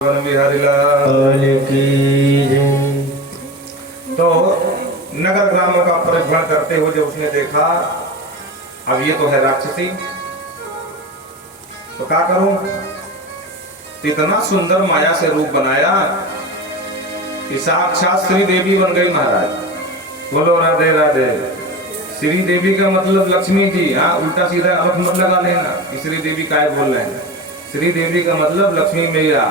बिहारीलाल की जय। तो नगर ग्रामों का परिभ्रमण करते हुए जब उसने देखा अब ये तो है राक्षसी, तो क्या करूं। इतना सुंदर माया से रूप बनाया कि साक्षात श्री देवी बन गई महाराज। बोलो राधे राधे। श्री देवी का मतलब लक्ष्मी जी। हाँ, उल्टा सीधा अर्थ मत लगा लेना कि श्री देवी काय बोल रहे हैं। श्री देवी का मतलब लक्ष्मी मैया।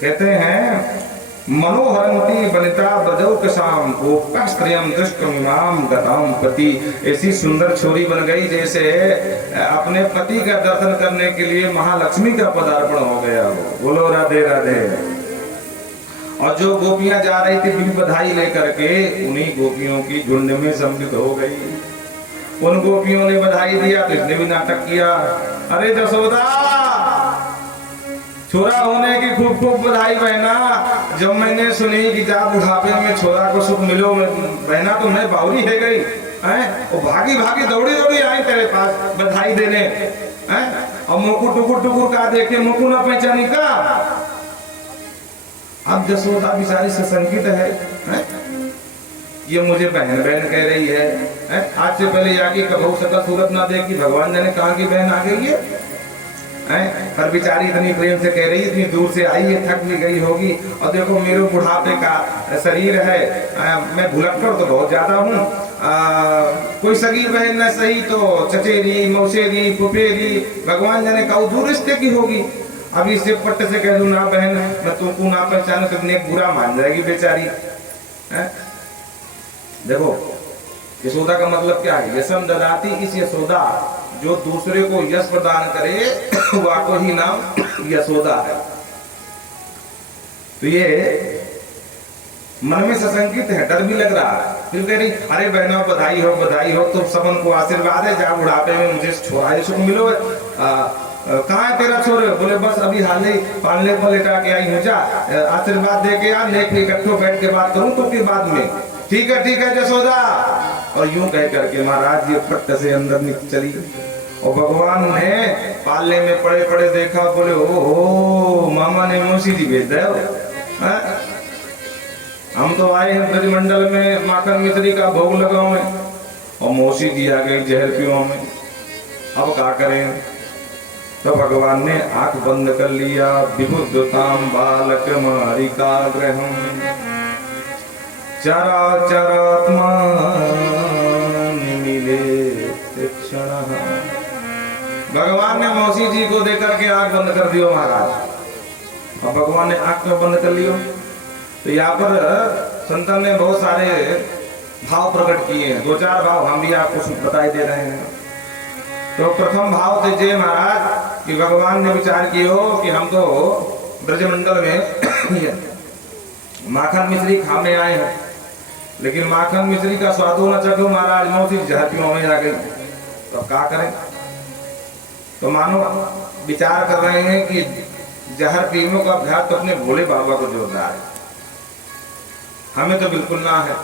कहते हैं मनोहरमती वनिता ब्रजौ कशाम गोप्यस्त्रियम दृष्टमिमाम गताम पति। ऐसी सुंदर छोरी बन गई जैसे अपने पति का दर्शन करने के लिए महालक्ष्मी का पदार्पण हो गया हो। बोलो राधे राधे। और जो गोपियां जा रही थी बिन बधाई लेकर के, उन्हीं गोपियों की झुंड में सम्मिलित हो गई। उन गोपियों ने बधाई दिया तो इसने भी नाटक किया। अरे जसोदा, छोरा होने की खूब खूब बधाई बहना। जब मैंने सुनी कि जा बुढ़ापे में छोरा को सुख मिलो बहना, तो मैं बावरी है गई हैं। और भागी भागी दौड़ी दौड़ी आई तेरे पास बधाई देने हैं। और मुकु टुकुर टुकुर का देखे मुकु ना पहचानी का। अब जसोदा बिचारी सशंकित है, ये मुझे बहन बहन कह रही है। आज से पहले जाके कबहू सकल सूरत ना देखी, भगवान जाने कहाँ की बहन आ गई है। पर बेचारी इतनी प्रेम से कह रही, इतनी दूर से आई है, थक भी गई होगी। और देखो मेरे बुढ़ापे का शरीर है, मैं भुलक्कड़ तो बहुत ज्यादा हूँ। कोई सगी बहन न सही तो चचेरी मौसेरी फुफेरी, भगवान जाने का दूर रिश्ते की होगी। अभी इससे पट्ट से कह दूं ना बहन मैं तुमको ना पहचानू तो एक बुरा मान जाएगी बेचारी। देखो यशोदा का मतलब क्या है। यशम ददाती इस यशोदा, जो दूसरे को यश प्रदान करे वाको ही नाम यशोदा है। तो ये मन में सशंकित है, डर भी लग रहा है। फिर कह रही अरे बहनों बधाई हो। तो सबन को आशीर्वाद है, जा बुढ़ापे में मुझे छोरा सुख मिलो। कहाँ है तेरा छोरे? बोले बस अभी हाल ही पालने पर लेटा के आई हूँ, जा आशीर्वाद दे के यार लेके इकट्ठो बैठ के बात करूँ तो फिर बाद में। ठीक है जसोदा। और यूं कह करके महाराज ये फट से अंदर चली। और भगवान ने पालने में पड़े पड़े देखा, बोले ओ मामा ने मौसी जी भेज दे। हम तो आए हैं ब्रजमंडल में माखन मिश्री का भोग लगाओ में, और मौसी जी आ गई जहर पियो में। अब क्या करें। तो भगवान ने आंख बंद कर लिया। विबुद्धताम बालक मारिका ग्रहम चराचरात्मा मिले क्षण। भगवान ने मौसी जी को देकर के आंख बंद कर दियो महाराज। अब भगवान ने आंख में बंद कर लियो। तो यहाँ पर संतन ने बहुत सारे भाव प्रकट किए हैं। दो चार भाव हम भी आपको बताई दे रहे हैं। तो प्रथम भाव थे जय महाराज कि भगवान ने विचार किया कि हम तो ब्रजमंडल में माखन मिश्री खाने आए हैं, लेकिन माखन मिश्री का स्वादो न चखो महाराज, मौसी जहर पियो में आ गई। तो क्या करें। तो मानो विचार कर रहे हैं कि जहर पीने का अभ्यास तो अपने भोले बाबा को जोड़ना है, हमें तो बिल्कुल ना है।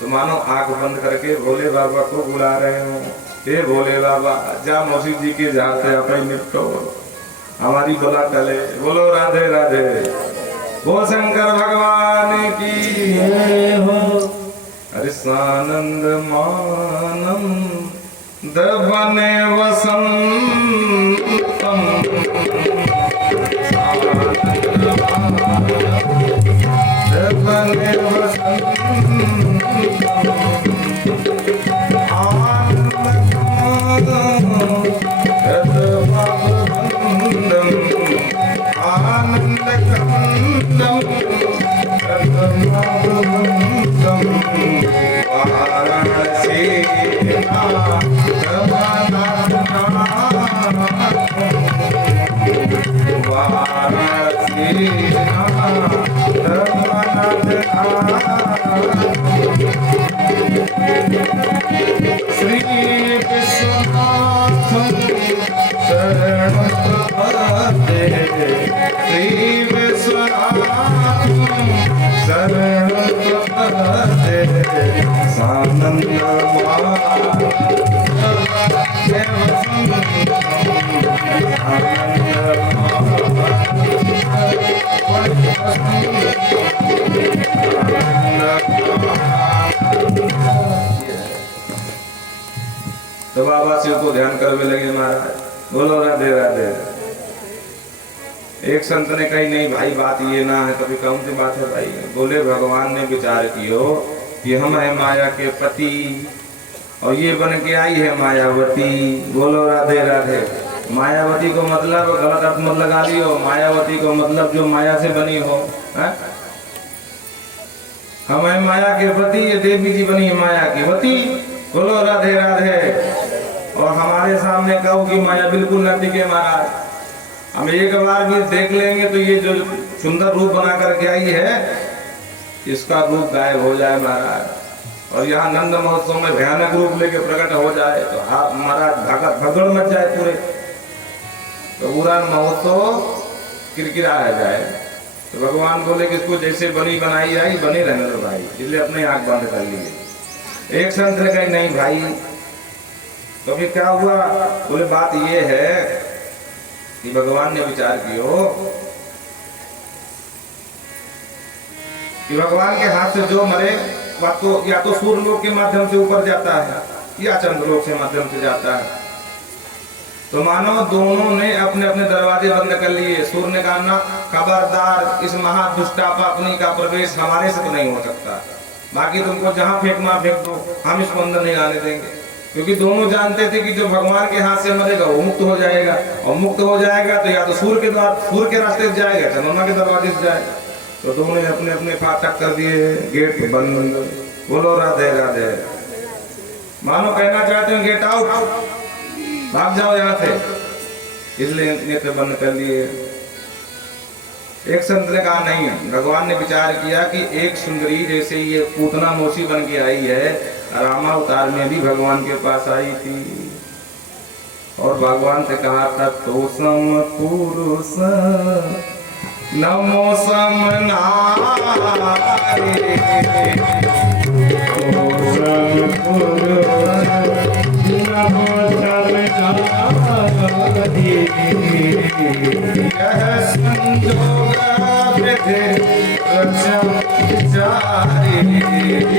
तो मानो आंख बंद करके भोले बाबा को बुला रहे हो, हे भोले बाबा जा मौसी जी के जहर से अपने निपटो, हमारी बला टले। बोलो राधे राधे। बोल शंकर भगवान की जय हो। अरे सानंद मानम दबने वसंतम दबने वसंतम आनंद कंदम वाराणसी श्री विश्वनाथ शरण प्रपद्ये। श्री विश्वनाथ शरण प्रपद्ये। सानंद बोलो राधे राधे। एक संत ने कही नहीं भाई बात ये ना है, कभी कौन सी बात है भाई। बोले भगवान ने विचार कियो कि हम है माया के पति और ये बन के आई है मायावती। बोलो राधे राधे। मायावती को मतलब गलत अर्थ मत लगा लियो, मायावती को मतलब जो माया से बनी हो है? हम है माया के पति, ये देवी जी बनी है माया की वती। बोलो राधे राधे। और हमारे सामने कहो कि माया बिल्कुल न टिके महाराज, हम एक बार भी देख लेंगे तो ये जो सुंदर रूप बना करके आई है इसका रूप गायब हो जाए महाराज। और यहाँ नंद महोत्सव में भयानक रूप लेके प्रकट हो जाए तो आप महाराज भगड़ मच जाए पूरे, तो पूरा महोत्सव किरकिरा रह जाए। तो भगवान बोले कि इसको जैसे बनी बनाई आई बनी रहने दो भाई, इसलिए अपने आंख बंद कर लिए। एक संत ने कही नहीं भाई, तो फिर क्या हुआ? बोले बात ये है कि भगवान ने विचार किया कि भगवान के हाथ से जो मरे तो या तो सूर्य लोक के माध्यम से ऊपर जाता है या चंद्रलोक के माध्यम से जाता है। तो मानो दोनों ने अपने अपने दरवाजे बंद कर लिए। सूर्य ने कहा ना खबरदार, इस महादुष्टापापनी का प्रवेश हमारे से तो नहीं हो सकता, बाकी तुमको जहां फेंकना फेंक दो, हम इसको अंदर नहीं आने देंगे। क्योंकि दोनों जानते थे कि जो भगवान के हाथ से मरेगा वो मुक्त हो जाएगा, और मुक्त हो जाएगा तो या तो सूर्य के रास्ते से जाएगा, चंद्रमा के दरवाजे से जाएगा। तो दोनों ने अपने अपने फाटक कर दिए, गेट बंद। बोलो राधे राधे। मानो कहना चाहते हैं गेट आउट, भाग जाओ यहाँ से, इसलिए नेत्र बंद कर लिए। एक संत ने कहा नहीं, भगवान ने विचार किया कि एक सुंदरी जैसे ये पूतना मोसी बन के आई है, रामावतार में भी भगवान के पास आई थी और भगवान से कहा था तोसम पुरुष नमो समनारे, तोसम पुरुष नमो समनारे, यह संजोग विधि रचा जारी,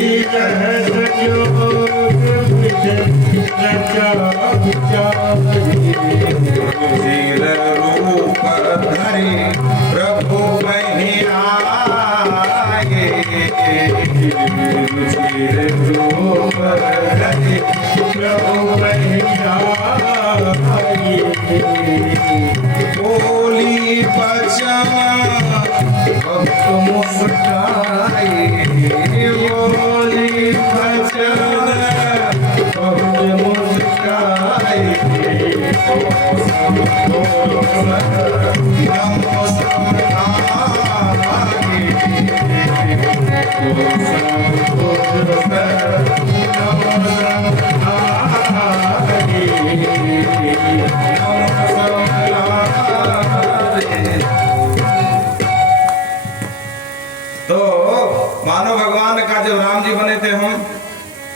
यह संजोग विधि रचा जारी, धीर रूप धरि प्रभु वहीं आए, धीर रूप धरि प्रभु वहीं आए, बोली बचन भक्त मुस्काए, बोली बचन भक्त मुस्काए, नमो तो मानो भगवान का जब राम जी बने थे हम,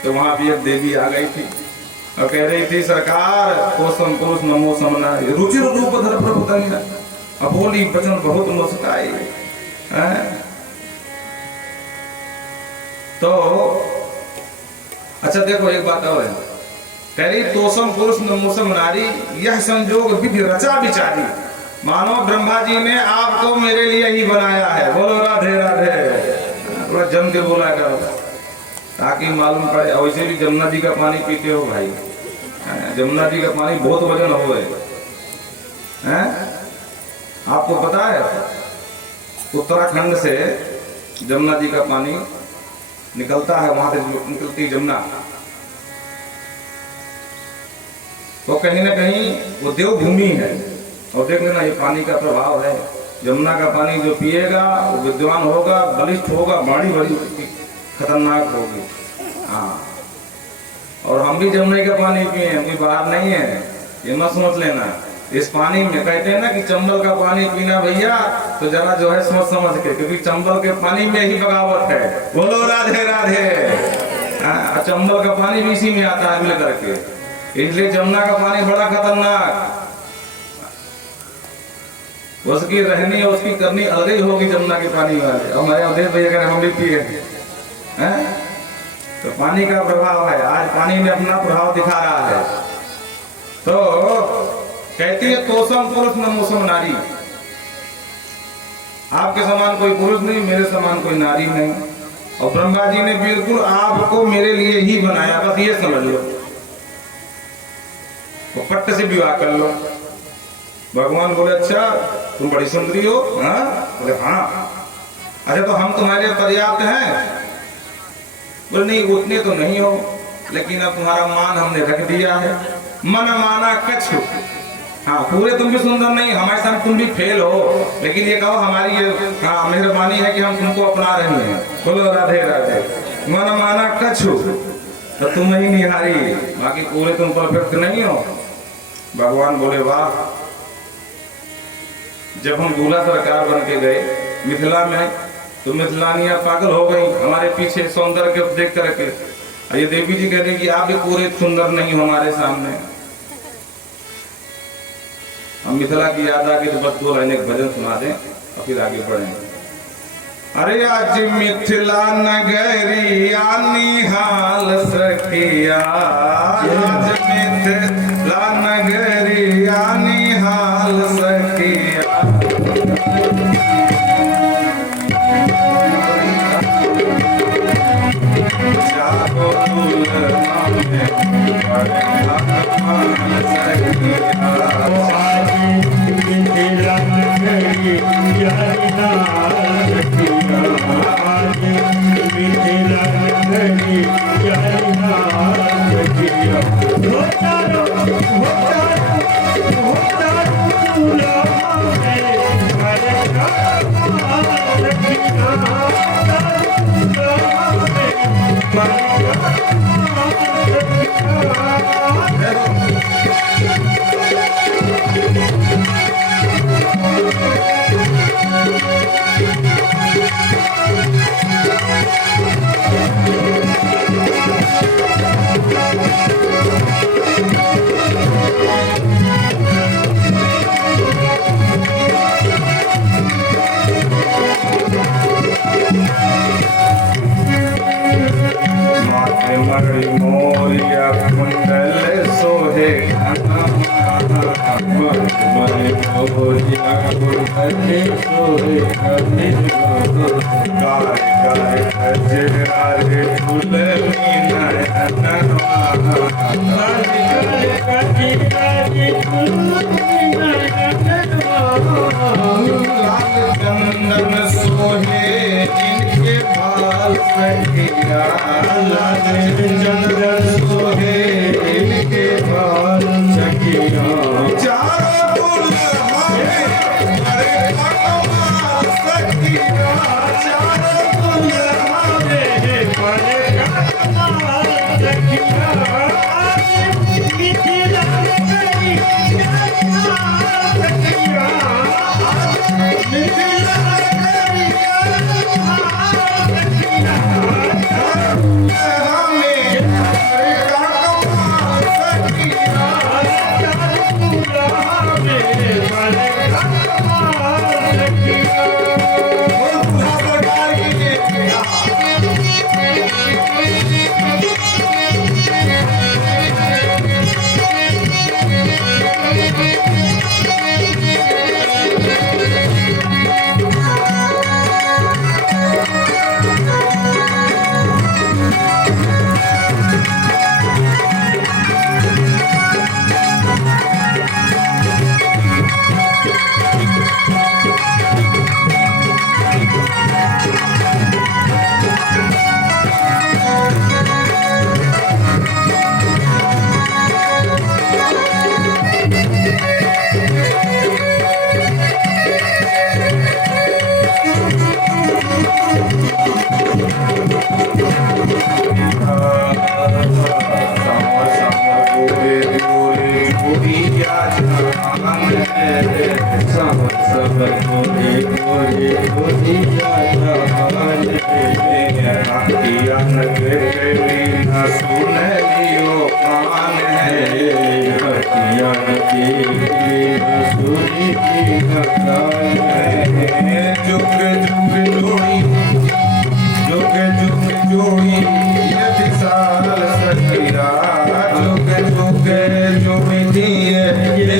तो वहां भी एक देवी आ गई थी और कह रही थी सरकार कोसम पुरुष नमो समना, रुचिर रूप धर प्रभु धन्य, अबोली बचन बहुत मुस्काई। तो अच्छा देखो एक बात और है, कह रही तोसम पुरुष नमोसम नारी, यह संजोग विधि रचा विचारी। मानो ब्रह्मा जी ने आपको मेरे लिए ही बनाया है। बोलो राधे राधे। थोड़ा जम के बोला करो ताकि मालूम पड़े। वैसे भी जमुना जी का पानी पीते हो भाई, जमुना जी का पानी बहुत वजन हो है। आपको पता है उत्तराखंड से जमुना जी का पानी निकलता है, वहां से निकलती जमुना, तो कहीं ना कहीं वो देवभूमि है। और देख लेना ये पानी का प्रभाव है। जमुना का पानी जो पिएगा वो विद्वान होगा, बलिष्ठ होगा, बाणी बड़ी खतरनाक होगी। हाँ, और हम भी जमुना का पानी पिए हैं, कोई बाहर नहीं है, ये मत सोच लेना। इस पानी में कहते हैं ना कि चंबल का पानी पीना भैया तो जरा जो है सोच समझ के, क्योंकि चंबल के पानी में ही बगावत है। बोलो राधे राधे। चंबल का पानी भी इसी में आता है मिल करके, इसलिए जमुना का पानी बड़ा खतरनाक। उसकी रहनी और उसकी करनी अलग ही होगी जमुना के पानी वाले। हमारे अवधेश भैया कह हम भी पिए हैं, तो पानी का प्रभाव है। आज पानी ने अपना प्रभाव दिखा रहा है। तो कहती है तोसम पुरुष न मोसम नारी, आपके समान कोई पुरुष नहीं, मेरे समान कोई नारी नहीं। और ब्रह्मा जी ने बिल्कुल आपको मेरे लिए ही बनाया, बस ये समझ लो, तो पट्ट से विवाह कर लो। भगवान बोले अच्छा तुम बड़ी सुंदरी हो? हाँ बोले हाँ। अच्छा तो हम तुम्हारे लिए पर्याप्त हैं? बोले नहीं उतने तो नहीं हो, लेकिन अब तुम्हारा मान हमने रख दिया है, मन माना कछु। हाँ पूरे तुम भी सुंदर नहीं, हमारे साथ तुम भी फेल हो, लेकिन ये कहो हमारी ये हाँ मेहरबानी है कि हम तुमको अपना रहे हैं। बोलो राधे राधे। मन माना कछु तो तुम ही निहारी, बाकी पूरे तुम परफेक्ट नहीं हो। भगवान बोले वाह। जब हम दूल्हा सरकार बन के गए मिथिला में, तो मिथिलानियां पागल हो गई हमारे पीछे सौंदर्य के देख करके। ये देवी जी कह रही कि आप भी पूरे सुंदर नहीं हो हमारे सामने। हम मिथिला की याद आ गई तो बस 2 लाइन एक भजन सुना दें और फिर आगे बढ़ेंगे। अरे आज मिथिला नगरिया निहाल सखिया, आज मिथिला नगरिया निहाल सखिया। जागो दुल्हा में बड़ा मान सखिया। मिथिला नगरिया निहाल सखिया, आज मिथिला नगरिया निहाल सखिया। होतारो दुल्हा में बड़ा मान सखिया, मणि मोरिया कुंडल सोहे मणि मोरिया कुंडल सोहे गाय गाय गजरारे फूल चंदन सोहे इनके बाल सखिया। चंदन सोहे इनके बाल सखिया। चारों दुल्हा में अरे भगवान सखिया, चारों दुल्हा में बड़े भगवान सखिया। मिथिला नगरिया निहाल सखिया, मिथिला नगरिया निहाल सखिया।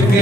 के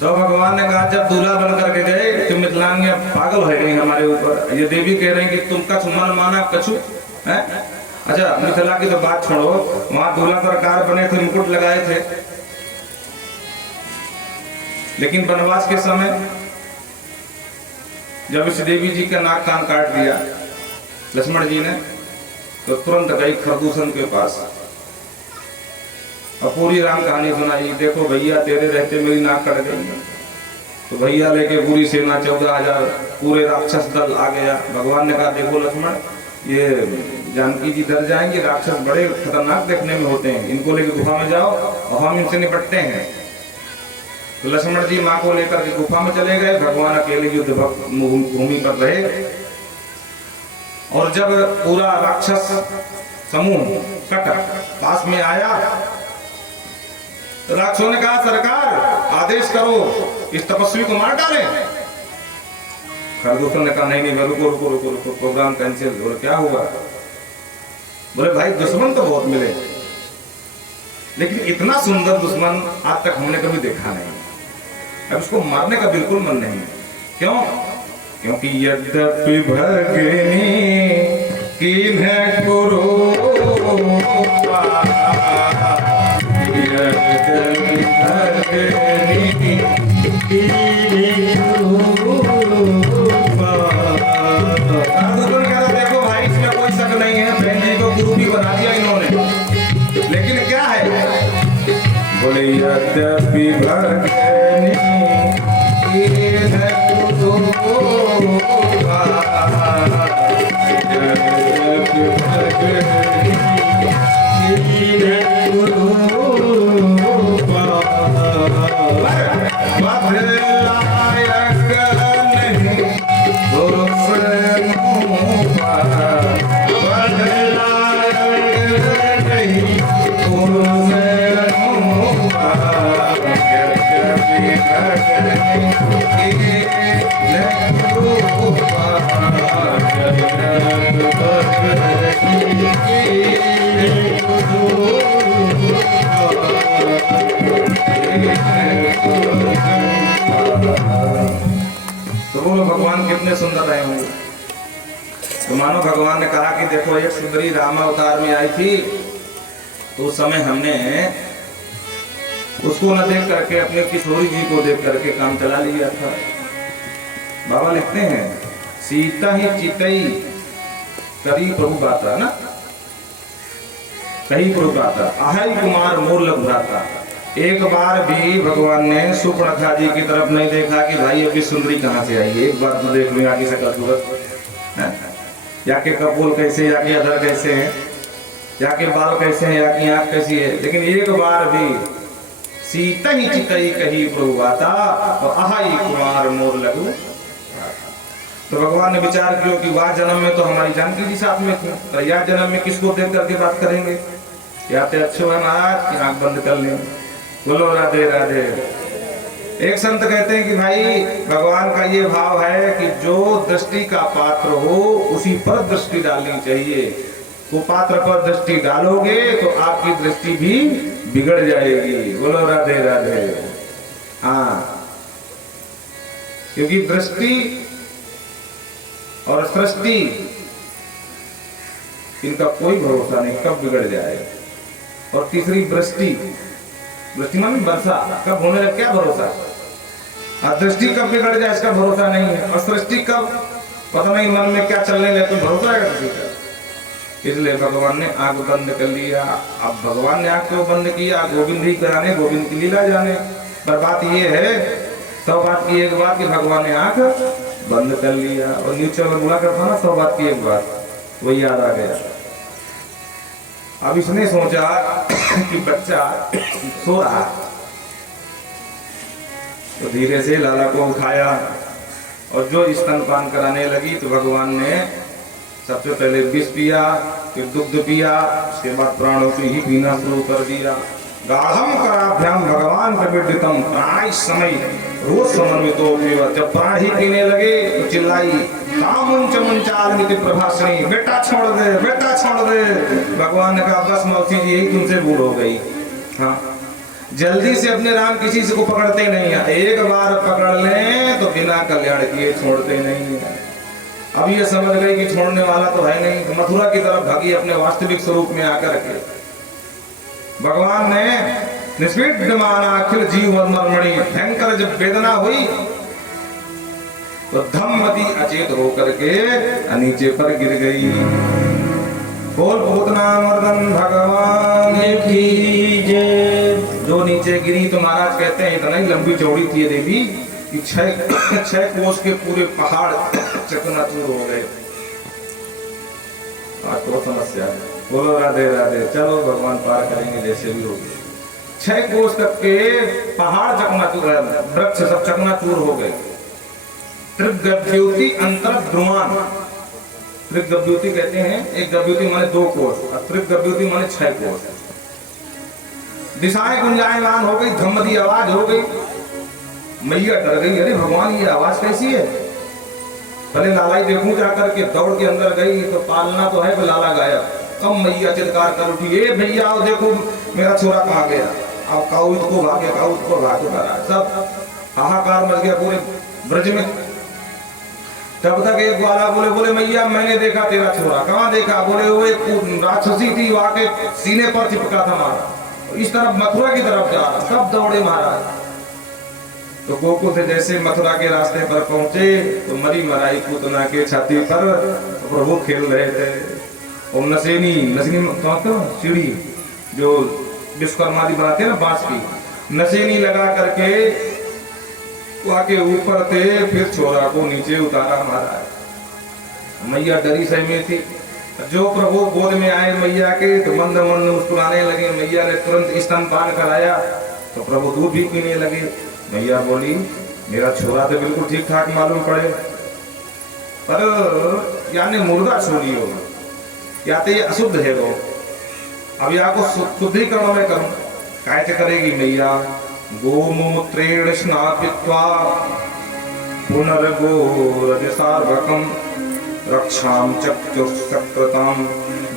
तो भगवान ने कहा जब दूल्हा बन करके गए तो मिथिलांग पागल हो गई हमारे ऊपर। ये देवी कह रहे हैं कि तुम कछु मन माना कछु है। अच्छा मिथिला की तो बात छोड़ो, वहां दूल्हा सरकार बने थे, मुकुट लगाए थे, लेकिन वनवास के समय जब इस देवी जी का नाक कान काट दिया लक्ष्मण जी ने, तो तुरंत गई खरदूषण के पास और पूरी राम कहानी सुनाई। देखो भैया तेरे रहते मेरी नाक कट गई। तो भैया लेके पूरी सेना 14,000 पूरे राक्षस दल आ गया। भगवान ने कहा देखो लक्ष्मण, ये जानकी जी डर जाएंगे, राक्षस बड़े खतरनाक देखने में होते हैं, इनको लेके गुफा में जाओ और हम इनसे निपटते हैं। तो लक्ष्मण जी माँ को लेकर के गुफा में चले गए। भगवान अकेले युद्ध भूमि पर रहे और जब पूरा राक्षस समूह कट पास में आया, राक्षसों ने कहा सरकार आदेश करो इस तपस्वी को मार डालें। खरदूषण ने कहा नहीं नहीं रुको रुको रुको रुको, प्रोग्राम कैंसिल। बोले क्या हुआ? बोले भाई दुश्मन तो बहुत मिले, लेकिन इतना सुंदर दुश्मन आज तक हमने कभी देखा नहीं। अब उसको मारने का बिल्कुल मन नहीं। क्यों? क्योंकि यद्यपि भगिनी किन्ह कुरूपा, यद्यपि भगिनी किन्ह कुरूपा। देखो भाई इसमें कोई शक नहीं है, बहन जी को गुरु भी बना दिया इन्होंने, लेकिन क्या है? बोले यद्यपि भगिनी किन्ह कुरूपा, यद्यपि भगिनी किन्ह कुरूपा, बदलायक नहीं पुरुष रूपा, बदलायक नहीं पुरुष रूपा, यद्यपि भगिनी किन्ह कुरूपा, यद्यपि भगिनी किन्ह तो बोलो भगवान कितने सुंदर रहे होंगे। तो मानो भगवान ने कहा कि देखो एक सुंदरी राम अवतार में आई थी, तो उस समय हमने उसको न देख करके अपने किशोरी जी को देख करके काम चला लिया था। बाबा लिखते हैं सीता ही चितई करी प्रभु बाता ना, कही प्रभु बाता आहई कुमार मोर लघुराता। एक बार भी भगवान ने सुपर्णखा जी की तरफ नहीं देखा कि भाई अभी सुंदरी कहाँ से आई है, एक बार तो देख लो यहाँ की शकल सूरत, या के कपोल कैसे, या के अधर कैसे हैं, या के बाल कैसे हैं, या की आंख कैसी है। लेकिन एक बार भी सीता ही चितई कही प्रभु बाता और आहई कुमार मोर लघु। तो भगवान ने विचार किया कि वाह जन्म में तो हमारी जानकी जी साथ में थी, तो यह जन्म में किसको देख करके बात करेंगे? या तो अच्छे है महाराज की आंख बंद कर लें। बोलो राधे राधे। एक संत कहते हैं कि भाई भगवान का ये भाव है कि जो दृष्टि का पात्र हो उसी पर दृष्टि डालनी चाहिए। वो पात्र पर दृष्टि डालोगे तो आपकी दृष्टि भी बिगड़ जाएगी। बोलो राधे राधे। हाँ, क्योंकि दृष्टि और सृष्टि इनका कोई भरोसा नहीं, कब बिगड़ जाए। और तीसरी वृष्टि, वृष्टि माने वर्षा, कब होने लगे क्या भरोसा। दृष्टि कब बिगड़ जाए इसका भरोसा नहीं है। और सृष्टि कब पता नहीं मन में क्या चलने लगे, कोई भरोसा है किसी का। इसलिए भगवान ने आंख बंद कर लिया। अब भगवान ने आंख क्यों बंद किया? गोविंद ही जाने, गोविंद की लीला जाने। पर बात ये है, सब बात की एक बात कि भगवान ने आंख बंद कर लिया। और नीचे में बुला कर था ना, सब बात की एक बात, वो याद आ गया। अब इसने सोचा कि बच्चा सो रहा, तो धीरे से लाला को उठाया और जो स्तनपान कराने लगी तो भगवान ने सबसे पहले विष पिया, फिर दुग्ध पिया, उसके बाद प्राणों से ही पीना शुरू कर दिया। गाढ़म कराभ्याम भगवान प्रविदितम प्राण समय रोज समन्वितो पीवा। जब प्राण ही पीने लगे तो चिल्लाई तामुंच मुंचाल मिति प्रभाषणी, बेटा छोड़ दे, बेटा छोड़ दे। भगवान ने कहा बस मौसी जी यही तुमसे भूल हो गई। हाँ, जल्दी से अपने राम किसी से को पकड़ते नहीं है, एक बार पकड़ लें तो बिना कल्याण किए छोड़ते नहीं है। अब ये समझ गए कि छोड़ने वाला तो है नहीं, तो मथुरा की तरफ भागी अपने वास्तविक स्वरूप में आकर के। भगवान ने निष्विद्यमान अखिल जीव और मरमणि भयंकर जब वेदना हुई तो धम्मति अचेत होकर के नीचे पर गिर गई। बोल पूतना मर्दन भगवान की जय। जो नीचे गिरी तो महाराज कहते हैं इतना ही लंबी चौड़ी थी ये देवी कि 6 कोस के पूरे पहाड़ चकनाचूर हो गए। आज तो समस्या है। बोलो राधे राधे। चलो भगवान पार करेंगे जैसे भी होगी। 6 कोस तक के पहाड़ चकनाचूर, वृक्ष सब चकनाचूर हो गए। त्रिगव्युति अंतर ध्रुवान, त्रिगव्युति कहते हैं, एक गव्युति माने 2 कोस और त्रिगव्युति माने 6 कोस। दिशाएं गुंजायमान हो गई, धम्मदी आवाज हो गई। मैया डर गई, अरे भगवान ये आवाज कैसी है। पहले लाला ही देखूं जाकर के, दौड़ के अंदर गई तो पालना तो है, तो लाला गायब। कब मैया चित्कार कर उठी, ए भैया आओ देखो मेरा छोरा कहाँ गया। अब काउत को भागे, काउत को भागे, सब हाहाकार मच गया पूरे ब्रज में। तब तक एक ग्वाला बोले मैया मैंने देखा तेरा छोरा। कहाँ देखा? बोले वो एक राक्षसी थी, वहां के सीने पर चिपका था मारा, इस तरफ मथुरा की तरफ जा रहा। सब दौड़े महाराज। तो गोकुल से जैसे मथुरा के रास्ते पर पहुंचे तो मरी मराई पूतना के छाती पर प्रभु खेल रहे थे। और नसेनी सीढ़ी जो विश्वकर्मा जी बनाते हैं ना बांस की, नसेनी लगा करके के ऊपर थे, फिर छोरा को नीचे उतारा महाराज। मैया डरी सहमी थी। जो प्रभु गोद में आए मैया के तो मंद मंद मुस्कुराने लगे। मैया ने तुरंत स्तनपान कराया तो प्रभु दूध भी पीने लगे। मैया बोली मेरा छोरा तो बिल्कुल ठीक ठाक मालूम पड़े, पर यानी मुर्दा छोड़ी हो, या तो ये अशुद्ध है वो। अब या को शुद्धिकरण में करूं, कैसे करेगी मैया? गोमूत्रेण स्नापित्वा पुनर्गोरजसार्वकं रक्षां चक्षुषकृतां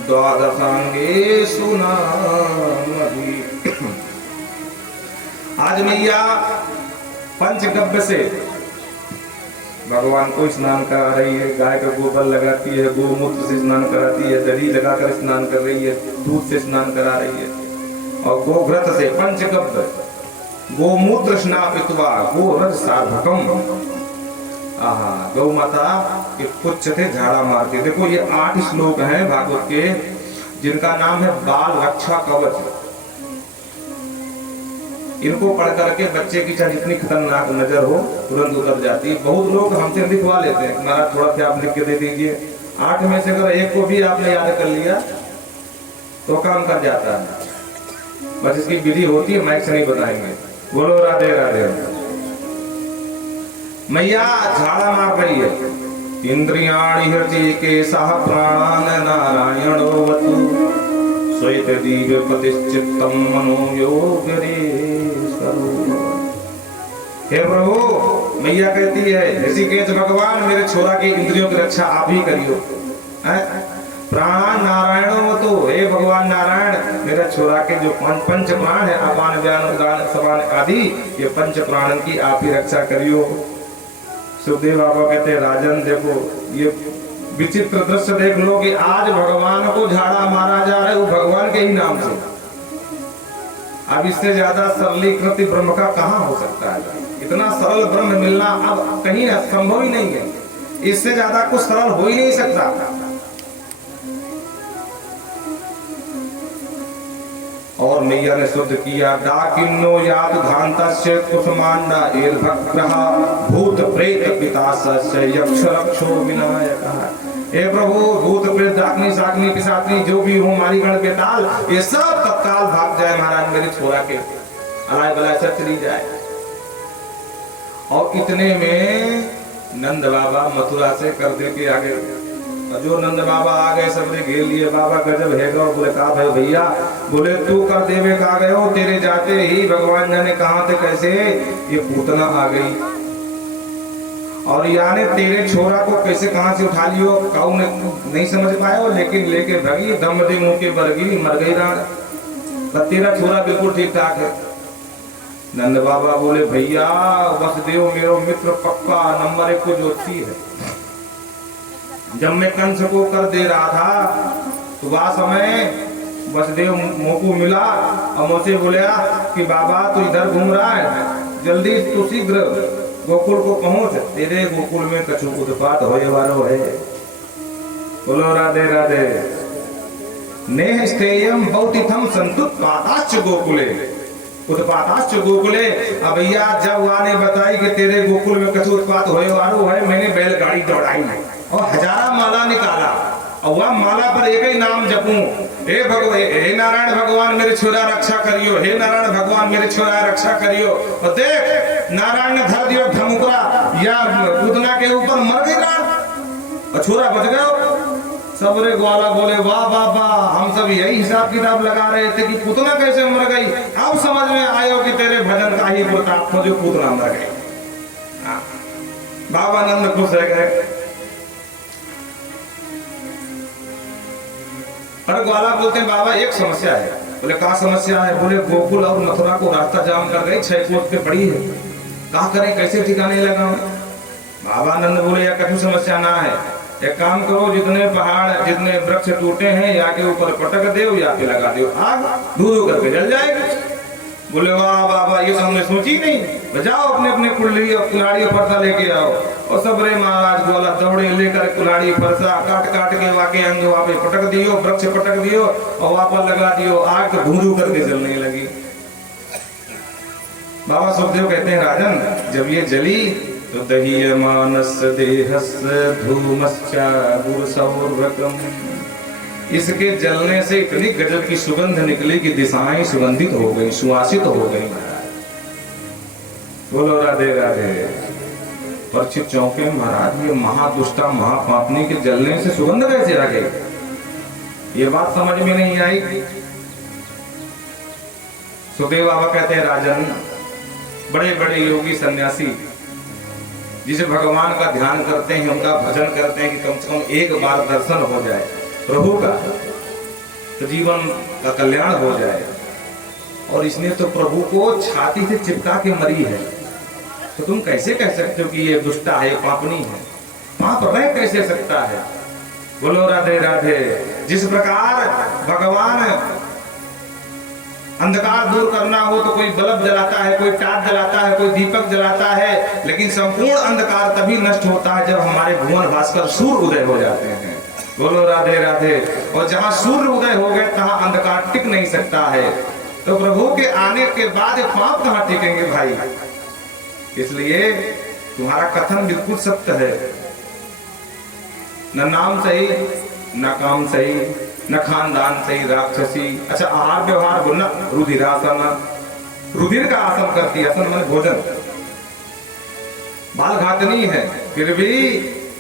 द्वादशांगेषु नामभिः। आज मैया पंचगव्य से भगवान को स्नान करा रही है। गाय का गोबर लगाती है, गोमूत्र से स्नान कराती है, दही लगाकर स्नान कर रही है, दूध से स्नान करा रही है। और गोघृत से पंचगव्य गोमूत्र स्नापित्वा गोरज सार्वकम। गौ माता के पुच्छ थे, झाड़ा मारते। देखो ये 8 श्लोक हैं भागवत के, जिनका नाम है बाल रक्षा कवच। इनको पढ़ करके बच्चे की चाहे जितनी खतरनाक नजर हो तुरंत उतर जाती है। बहुत लोग हमसे लिखवा लेते हैं, हमारा थोड़ा सा आप लिख के दे दीजिए। 8 में से अगर एक को भी आपने याद कर लिया तो काम कर जाता है। बस इसकी विधि होती है, माइक से नहीं बताएंगे। बोलो राधे राधे। मैया झाड़ा मार रही है। इंद्रियाणि हृदय के सह प्राणान नारायणो वतु श्वेत दिव्य प्रतिश्चित्तम मनो योगेश्वरो। हे प्रभु, मैया कहती है ऋषिकेश भगवान मेरे छोरा की इंद्रियों की रक्षा आप ही करियो। प्राण नारायणो तो, हे भगवान नारायण मेरा छोरा के जो पंच प्राण है, अपान व्यान उदान समान आदि, ये पंच प्राणन की आप ही रक्षा करियो। सुखदेव बाबा कहते हैं राजन देखो ये विचित्र दृश्य देख लो कि आज भगवान को झाड़ा मारा जा रहा है, वो भगवान के ही नाम से। अब इससे ज्यादा सरलीकृत ब्रह्म का कहाँ हो सकता है? इतना सरल ब्रह्म मिलना अब कहीं संभव ही नहीं है। इससे ज्यादा कुछ सरल हो ही नहीं सकता। और मैया ने शुद्ध किया। डाकिन्नो यात धांतस्य कुसुमांडा एर्भग्रह भूत प्रेत पितासस्य यक्ष रक्षो विनायकः। हे प्रभु, भूत प्रेत डाकनी साकनी पिशाचनी जो भी हो, मारी गण बेताल, ये सब तत्काल भाग जाए महाराज मेरे छोरा के, अलाय बलाय सब चली जाए। और इतने में नंद बाबा मथुरा से कर दे के आगे। जो नंद बाबा आ गए सबने घेर लिए। बाबा गजब है गो। बोले कहा भाई भैया, बोले तू कर देवे का गए हो, तेरे जाते ही भगवान जाने कहां थे कैसे ये पूतना आ गई, और यानी तेरे छोरा को कैसे कहां से उठा लियो, काऊ ने नहीं समझ पाया, लेकिन लेके भगी। दम दे मुंह के बरगी, मर गई राण। तेरा छोरा बिल्कुल ठीक ठाक है। नंद बाबा बोले भैया वसुदेव मेरो मित्र पक्का नंबर 1 को ज्योति है। जब मैं कंस को कर दे रहा था तो वह समय वसुदेव मोको मिला और मुझसे बोला कि बाबा तू इधर घूम रहा है, जल्दी तू शीघ्र गोकुल को पहुंच, तेरे गोकुल में कछु उत्पात होए वालो है। बोलो राधे राधे। नेह स्थेयम बहुतिथम संतुत्पाताश्च गोकुले उत्पाताश्च गोकुले। अब भैया जब वहां ने बताई कि तेरे गोकुल में कछु उत्पात होए वालो है, मैंने बैलगाड़ी दौड़ाई और हजारा माला निकाला और वह माला पर एक ही नाम जपूं, हे नारायण भगवान मेरे छोरा रक्षा करियो, हे नारायण भगवान मेरे छोरा रक्षा करियो। और देख नारायण ने धर दियो धमुकरा या पूतना के ऊपर मर गई नारायण और छोरा बच गयो। सबरे ग्वाला बोले वाह वाह वाह, हम सब यही हिसाब किताब लगा रहे थे कि पूतना कैसे मर गई, अब समझ में आयो कि तेरे भजन का ही प्रताप हो जो पूतना मर गई। बाबा नंद खुश रह गए। पर ग्वाला बोलते हैं बाबा एक समस्या है। बोले क्या समस्या है? बोले गोकुल और मथुरा को रास्ता जाम कर गई, 6 कोस पे पड़ी है, क्या करें कैसे ठिकाने लगा। बाबा नंद बोले या कठिन समस्या ना है, एक काम करो जितने पहाड़ जितने वृक्ष टूटे हैं या के ऊपर पटक दो या के लगा दो, आग धू करके जल जाएगी। बोले वाह बाबा ये तो हमने सोची नहीं, बजाओ अपने अपने कुल्हाड़ी और कुल्हाड़ी फरसा लेके आओ। और सबरे महाराज ग्वाला दौड़े लेकर कुल्हाड़ी फरसा काट काट के वाके अंग वहां पे पटक दियो, वृक्ष पटक दियो और वहां पर लगा दियो, आग तो धू करके जलने लगी। बाबा सुखदेव कहते हैं राजन जब ये जली तो दह्यमानस देहस धूमश्चागुरसौर्वकम्, इसके जलने से इतनी गजब की सुगंध निकली कि दिशाएं सुगंधित हो गई, सुवासित हो गई। बोलो राधे राधे। परीक्षित चौंके महाराज ये महादुष्टा महापापनी के जलने से सुगंध कैसे आ गई, ये बात समझ में नहीं आई। सुखदेव बाबा कहते हैं राजन बड़े बड़े योगी सन्यासी जिसे भगवान का ध्यान करते हैं, उनका भजन करते हैं कि कम से कम एक बार दर्शन हो जाए प्रभु का तो जीवन का कल्याण हो जाए। और इसने तो प्रभु को छाती से चिपका के मरी है, तो तुम कैसे कह सकते हो कि ये दुष्टा है, पापनी है, पाप रह कैसे सकता है। बोलो राधे राधे। जिस प्रकार भगवान अंधकार दूर करना हो तो कोई बल्ब जलाता है, कोई टाट जलाता है, कोई दीपक जलाता है, लेकिन संपूर्ण अंधकार तभी नष्ट होता है जब हमारे भुवन भास्कर सूर्य उदय हो जाते हैं। बोलो राधे राधे। और जहां सूर्य उदय हो गए तहां अंधकार टिक नहीं सकता है। तो प्रभु के आने के बाद पाप कहां टिकेंगे भाई। इसलिए तुम्हारा कथन बिल्कुल सत्य है, न नाम सही न काम सही न खानदान सही, राक्षसी। अच्छा आहार व्यवहार बोलना रुधिरासन, रुधिर का आसन करती है, आसन माने भोजन, बाल घातनी है फिर भी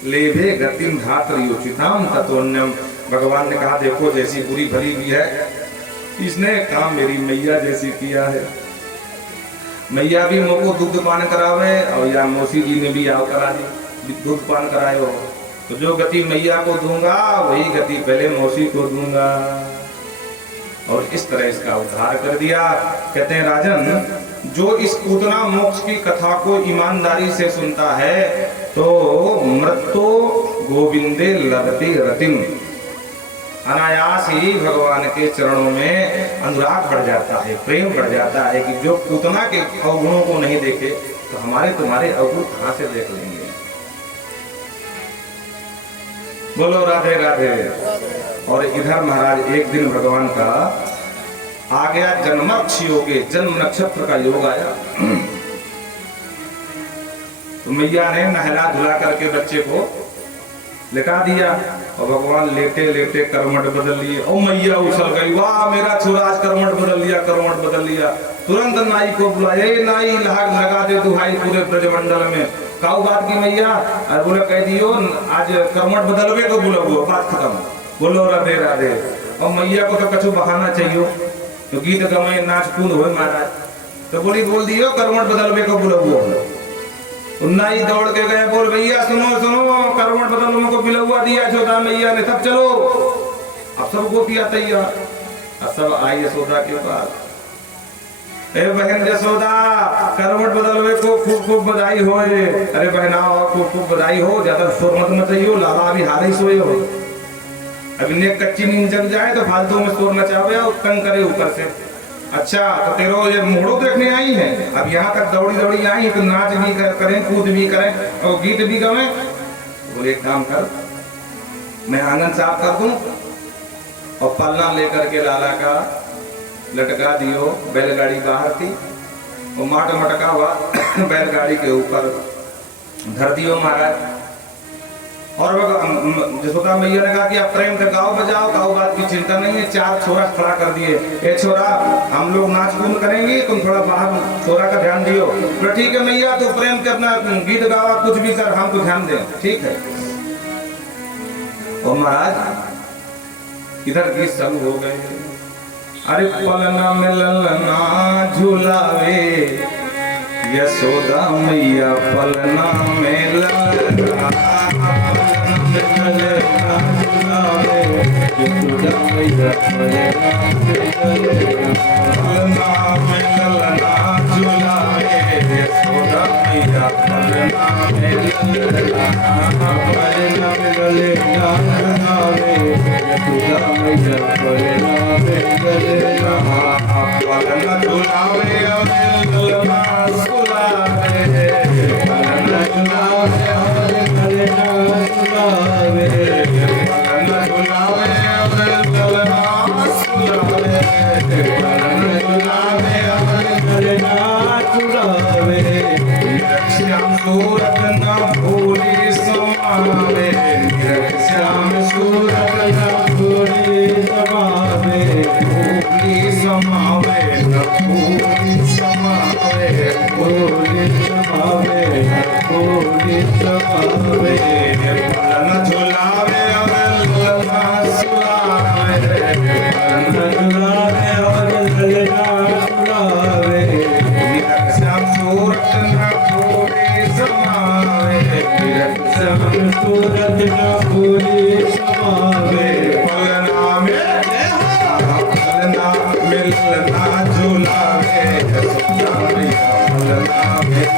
लेभे गतिम धात्रियोचिताम तत्वन्यम। भगवान ने कहा देखो जैसी बुरी भली भी है, इसने काम मेरी मैया जैसी किया है। मैया भी मोको दूध पान करावे और या मौसी जी ने भी आओ करा दी दूध पान कराए हो, तो जो गति मैया को दूंगा वही गति पहले मौसी को दूंगा। और इस तरह इसका उद्धार कर दिया। कहते हैं राजन जो इस पूतना मोक्ष की कथा को ईमानदारी से सुनता है तो मृत्यो गोविंदे लभते रतिम, अनायास ही भगवान के चरणों में अनुराग बढ़ जाता है, प्रेम बढ़ जाता है कि जो पूतना के अवगुणों को नहीं देखे तो हमारे तुम्हारे अवगुण कहां से देख लेंगे। बोलो राधे राधे। और इधर महाराज एक दिन भगवान का आ गया जन्मक्ष योग, जन्म नक्षत्र का योग आया। तो मैया ने नहला धुला करके बच्चे को लिटा दिया और भगवान लेटे लेटे करवट बदल लिए। ओ मैया उछल गई, वाह मेरा छोरा आज करवट बदल लिया, करवट बदल लिया। तुरंत नाई को बुलाया, नाई लगा दे दुहाई पूरे ब्रजमंडल में। काऊ बात की मैया, और बोले कह दियो आज करवट बदलवे तो बोला वो बात खत्म। बोलो राधे राधे। और मैया को तो कछु बहाना चाहिए, तो गीत गवाए नाच कूद हो महाराज, तो बोल दियो करवट बदलवे को बोला वो। नाई दौड़ के गए, बोल भैया सुनो सुनो करवट बदलवे को बिलुआ दिया छोटा मैया ने, सब चलो। अब सब गोपियां तैयार, अब सब आई यशोदा के पास। ए बहन जसोदा करवट बदलवे को खूब खूब बधाई हो। अरे बहना खूब खूब बधाई हो, ज्यादा शोर मत मचाइयो, लाला अभी हाल ही सोए हो। अभी ने कच्ची नींद जग जाए तो फालतू में शोर मचावे और तंग करे ऊपर से। अच्छा तो तेरो ये मोड़ो देखने आई है, अब यहाँ तक दौड़ी दौड़ी आई है तो नाच भी करें, कूद भी करें और गीत भी गावे। बोले एक काम कर, मैं आंगन साफ कर दूं और पलना लेकर के लाला का लटका दियो। बैलगाड़ी बाहर थी, वो माट मटका हुआ बैलगाड़ी के ऊपर धर दियो महाराज। और जसोदा मैया ने कहा कि आप प्रेम से गाओ बजाओ, गाओ बात की चिंता नहीं है। 4 छोरा खड़ा कर दिए, ए छोरा हम लोग नाच कूद करेंगे, तुम थोड़ा बाहर छोरा का ध्यान दियो। तो ठीक है मैया, तो प्रेम के अपना गीत गावा, कुछ भी कर, हमको ध्यान दे, ठीक है। और महाराज इधर गीत सब हो गए। अरे पलना में ललना झूलावे यशोदा मैया, पलना में ललना सूरत न भूली समावे, श्याम सूरत न भूली समावे, भूली समावे न भूली समावे, भूली समावे न भूली समावे। पलन झुलावे और ललना सुलावे, पलन झुलावे और ललना सुलावे, श्याम सूरत न सूरत न भूली समावे। पलना में ललना झूलावे, पलना में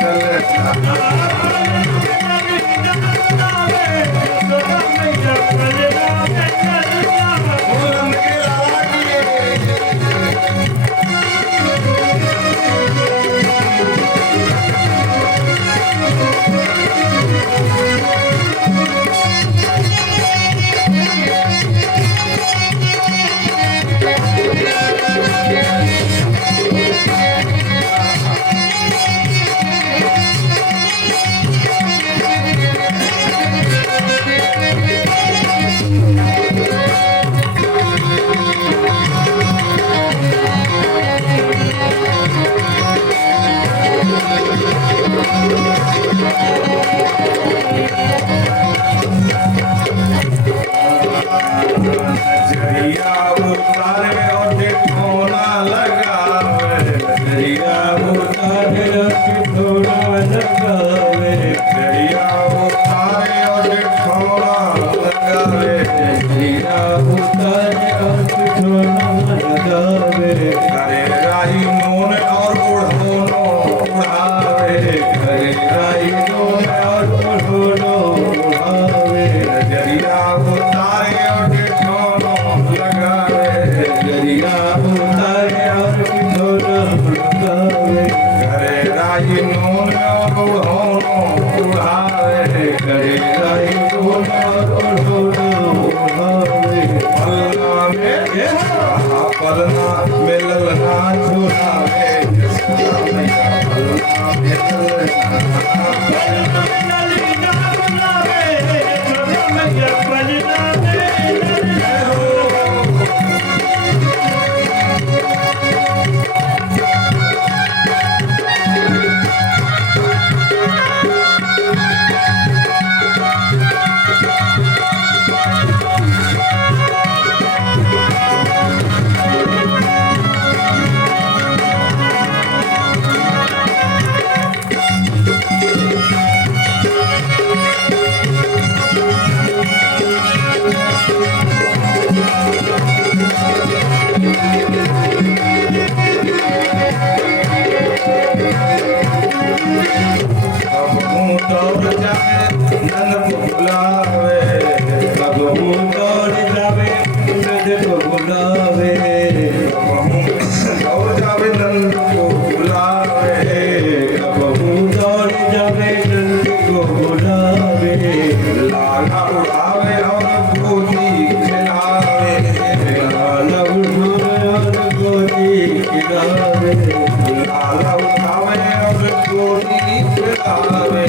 खावे,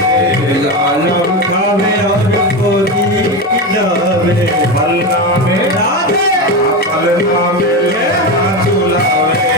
लाला उठावे और गोदी खिलावे, फल ना मिले फल ना मिले ना झुलावे,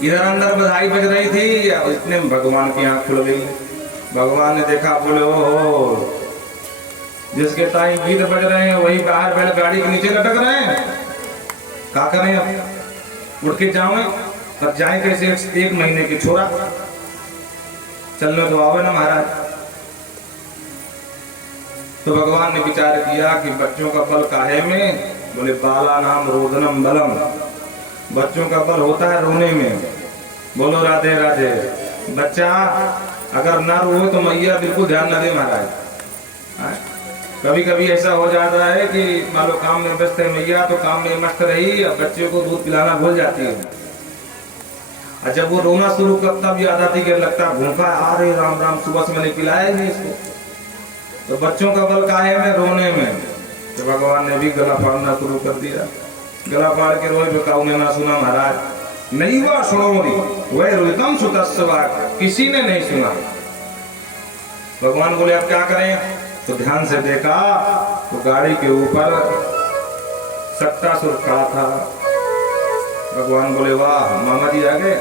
इधर अंदर बधाई बज रही थी, अब इतने में भगवान की आंख खुल गई। भगवान ने देखा, बोले ओ जिसके ताई गीत बज रहे हैं वही बाहर बैलगाड़ी के नीचे लटक रहे हैं, क्या करें अब? उठ के जाओ, तब जाए कैसे? 1 महीने की छोरा, चलने तो आवे ना महाराज। तो भगवान ने विचार किया कि बच्चों का बल काहे में? बोले बाला नाम रोदनम बलम, बच्चों का बल होता है रोने में। बोलो राधे राधे। बच्चा अगर न रोए तो मैया बिल्कुल ध्यान न दे महाराज। कभी कभी ऐसा हो जाता है कि मान लो काम में व्यस्त है मैया, तो काम में मस्त रही, अब बच्चे को दूध पिलाना भूल जाती है। और जब वो रोना शुरू करता भी याद आती कि लगता भूखा, अरे राम राम सुबह से मैंने पिलाया नहीं इसको। तो बच्चों का बल काहे में? रोने में। तो भगवान ने भी गला फाड़ना शुरू कर दिया। गला फाड़ के रोए, बेकाऊ ने ना सुना महाराज, नहीं हुआ सुनोरी वह रोहितम सुतस्वा, किसी ने नहीं सुना। भगवान बोले अब क्या करें? तो ध्यान से देखा तो गाड़ी के ऊपर सक्टासुर खड़ा था। भगवान बोले वाह मामा जी आ गए।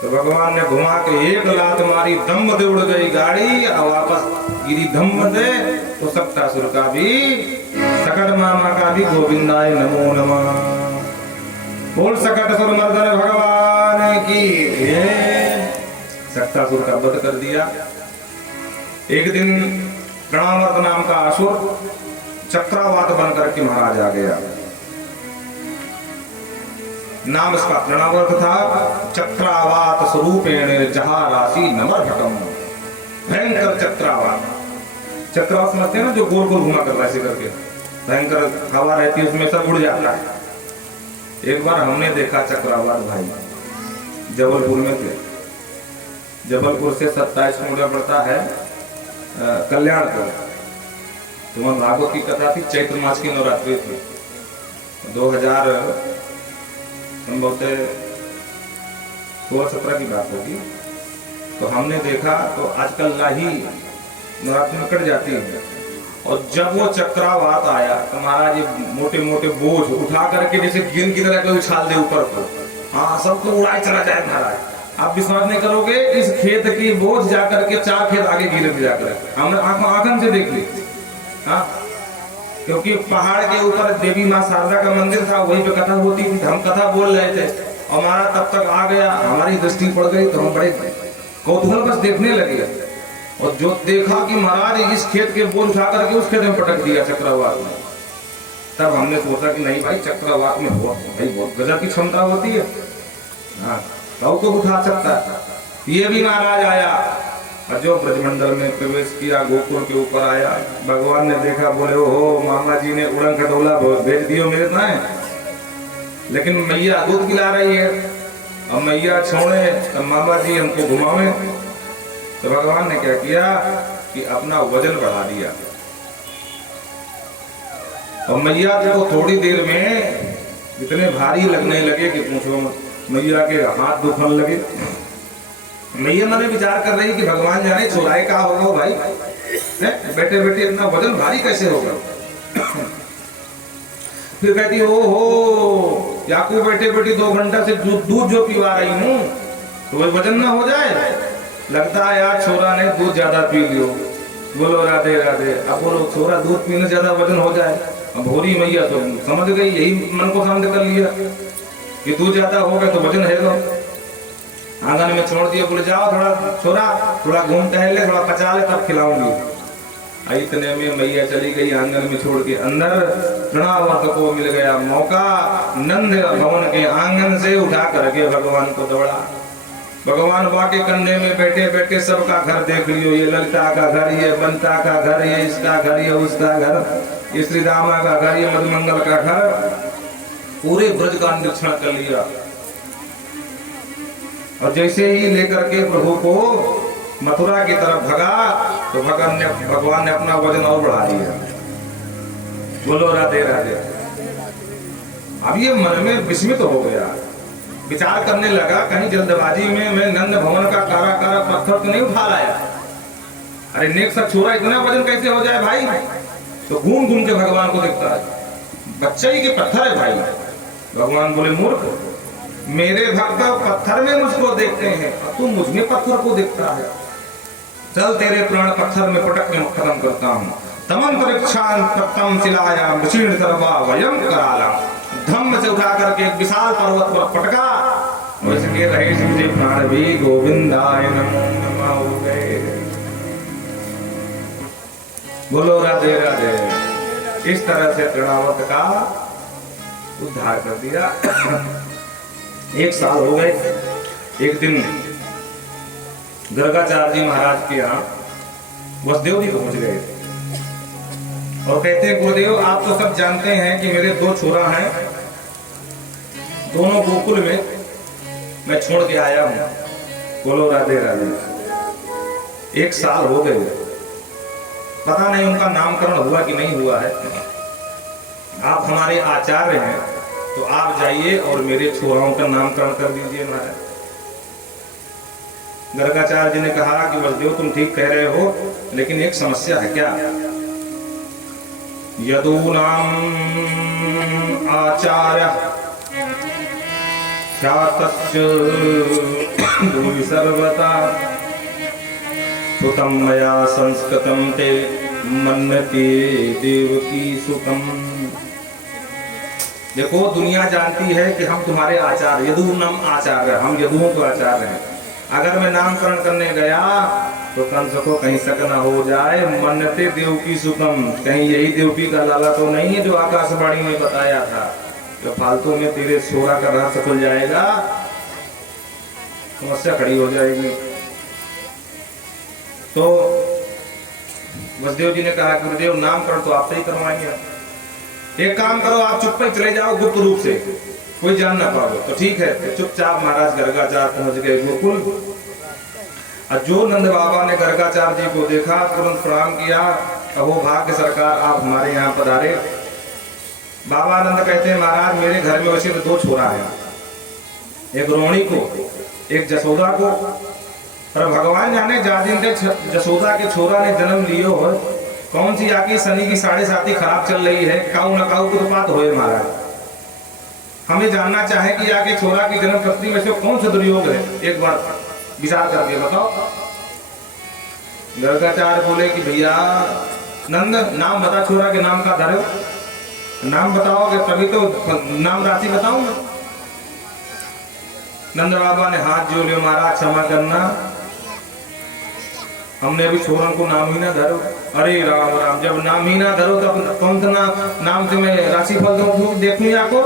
तो भगवान ने घुमा के एक लात मारी, दम दे उड़ गई गाड़ी और वापस गिरी धम्म दे। तो सक्टासुर का भी, सकट मामा का भी गोविंदाय नमो नमः। बोल सकटासुर मर्दन भगवान की। सक्टासुर का वध कर दिया। एक दिन गणावर्त नाम का असुर चक्रावात बनकर के महाराज आ गया। नाम इसका गणावर्त था। चक्रावात स्वरूपेण जहा राशि नमर भटम, भयंकर चक्रावात। चक्रावात समझते हैं ना, जो गोल गोल घुमा करता है ऐसे करके, भयंकर हवा रहती है उसमें सब उड़ जाता है। एक बार हमने देखा चक्रावात भाई, जबलपुर में थे। जबलपुर से 27 किलोमीटर पड़ता है कल्याणपुर। तुम्हारा भागवत की कथा थी, चैत्र मास की नवरात्रि थी 2000 संभवतः 16-17 की बात होगी। तो हमने देखा तो आजकल लाही नवरात्रि में कट जाती है। और जब वो चक्रावात आया तो महाराज ये मोटे मोटे बोझ उठा करके जैसे गेंद की तरह कोई उछाल दे ऊपर को, हाँ सबको उड़ाए चला जाए महाराज। आप विश्वास नहीं करोगे, इस खेत की बोझ जाकर के 4 खेत आगे गिर जाकर हमने आंखों से देख ली। हाँ, क्योंकि पहाड़ के ऊपर देवी माँ शारदा का मंदिर था, वहीं पे कथा होती थी। हम कथा बोल रहे थे और हमारा तब तक आ गया, हमारी दृष्टि पड़ गई तो हम बड़े कौतूहल बस देखने लगे। और जो देखा कि महाराज इस खेत के बोझ उठा करके उस खेत में पटक दिया चक्रवात में। तब हमने सोचा कि नहीं भाई, चक्रवात में बहुत गजब की क्षमता होती है। हाँ, को उठा सकता है। ये भी महाराज आया और जो ब्रजमंडल में प्रवेश किया, गोकुल के ऊपर आया। भगवान ने देखा, बोले ओ मामा जी ने उड़न खटोला भेज दियो मेरे ताए, लेकिन मैया दूध पिला रही है। अब मैया छोड़े, अब मामा जी हमको घुमावे। तो भगवान ने क्या किया कि अपना वजन बढ़ा दिया। और मैया को थोड़ी देर में इतने भारी लगने लगे कि पूछो मत। मैया के हाथ दुखने लगे। मैया मैंने विचार कर रही कि भगवान जाने छोराए का होगा भाई, बैठे बैठे इतना वजन भारी कैसे होगा। फिर कहती ओ हो याकू, बैठे बैठे 2 घंटा से दूध जो पिवा रही हूँ तो वही वजन ना हो जाए। लगता है यार छोरा ने दूध ज्यादा पी लियो। बोलो राधे राधे। अब बोलो छोरा दूध पीने ज्यादा वजन हो जाए। अब भोरी मैया तो समझ गई, यही मन को शांत कर लिया कि दूध ज्यादा हो गया तो वजन है। तो आंगन में छोड़ दिया, बोले जाओ थोड़ा छोरा, थोड़ा घूम टहल ले, थोड़ा पचा ले, तब खिलाऊंगी। इतने में मैया चली गई आंगन में छोड़ के अंदर। तृणावर्त को मिल गया मौका, नंद भवन के आंगन से उठा करके भगवान को दौड़ा। भगवान बा के कंधे में बैठे बैठे सबका घर देख लियो, ये ललिता का घर, ये बंता का घर, ये इसका घर, ये उसका घर, ये श्री रामा का घर, ये मधुमंगल का घर, पूरे ब्रज का निरीक्षण कर लिया। और जैसे ही लेकर के प्रभु को मथुरा की तरफ भगा तो भगवान ने अपना वजन और बढ़ा दिया। बोलो राधे राधे। अब ये मन में विस्मित हो गया, विचार करने लगा कहीं जल्दबाजी में मैं नंद भवन का कारा कारा पत्थर तो नहीं उठा लाया। अरे नेक सा छोरा इतना वजन कैसे हो जाए भाई। तो घूम घूम के भगवान को देखता है, बच्चा ही के पत्थर है भाई। भगवान बोले मूर्ख, मेरे भक्त पत्थर में मुझको देखते हैं और तू मुझ में पत्थर को देखता है। चल तेरे प्राण पत्थर में पटक में खत्म करता हूँ। तमंतरिक्षां तप्तं शिलायां विशीर्ण सर्वा वयं कराला। धम्म से उठा करके एक विशाल पर्वत पर पटका और इसके रहे मुझे प्राण भी गोविंदाय नमो नमः हो गए। बोलो राधे राधे। इस तरह से तृणावर्त का उद्धार कर दिया। 1 साल हो गए। एक दिन गर्गाचार्य जी महाराज के यहाँ वसुदेव जी पहुंच गए और कहते हैं गुरुदेव आप तो सब जानते हैं कि मेरे 2 छोरा हैं, दोनों गोकुल में मैं छोड़ के आया हूं। बोलो राधे राधे। 1 साल हो गए, पता नहीं उनका नामकरण हुआ कि नहीं हुआ है। आप हमारे आचार्य हैं तो आप जाइए और मेरे छोराओं का नामकरण कर दीजिए महाराज। गर्गाचार्य जी ने कहा कि वसुदेव तुम ठीक कह रहे हो, लेकिन एक समस्या है। क्या? यदूनाम आचार्य ख्यातश्च भुवि सर्वथा सुतं मया संस्कृतं ते मन्यते देवकी सुतम। देखो दुनिया जानती है कि हम तुम्हारे आचार्य, यदूनाम आचार्य, हम यदुओं को आचार्य हैं। अगर मैं नामकरण करने गया तो कंस को कहीं शक न हो जाए। मन्यते देवकी सुतम, कहीं यही देवकी का लाला तो नहीं है जो आकाशवाणी में बताया था, तो फालतू में तेरे छोरा का रहस्य खुल जाएगा, समस्या खड़ी हो जाएगी। तो वसुदेव जी ने कहा गुरुदेव नामकरण तो आपसे ही करवाएंगे, एक काम करो आप चुपचाप चले जाओ गुप्त रूप से, कोई जान ना पाओ। तो ठीक है। चुपचाप महाराज गर्गाचार्य पहुंच गए गोकुल। और जो नंद बाबा ने गर्गाचार्य जी को देखा तुरंत प्रणाम किया, अहो भाग्य सरकार आप हमारे यहाँ पधारे। बाबा आनंद कहते हैं महाराज मेरे घर में वैसे 2 छोरा हैं, एक रोहिणी को एक जसोदा को। पर भगवान जाने जा दिन तक जसोदा के छोरा ने जन्म लियो हो, कौन सी आकी शनि की 7.5 खराब चल रही है, काऊ न काऊ कुतपात होए महाराज। हमें जानना चाहे कि आगे छोरा की जन्म पत्री में से कौन सा दुर्योग है, एक बार विचार करके बताओ। गर्गाचार्य बोले कि भैया नंद नाम बता, छोरा के नाम का धरो, नाम बताओगे तभी तो नाम राशि बताऊंगा। नंद बाबा ने हाथ जोड़ लिया, महाराज क्षमा करना, हमने अभी छोरों को नाम ही ना धरो। अरे राम राम, जब नाम ही ना धरो तो कौन सा नाम से मैं राशि फल दूं देखूं आपको।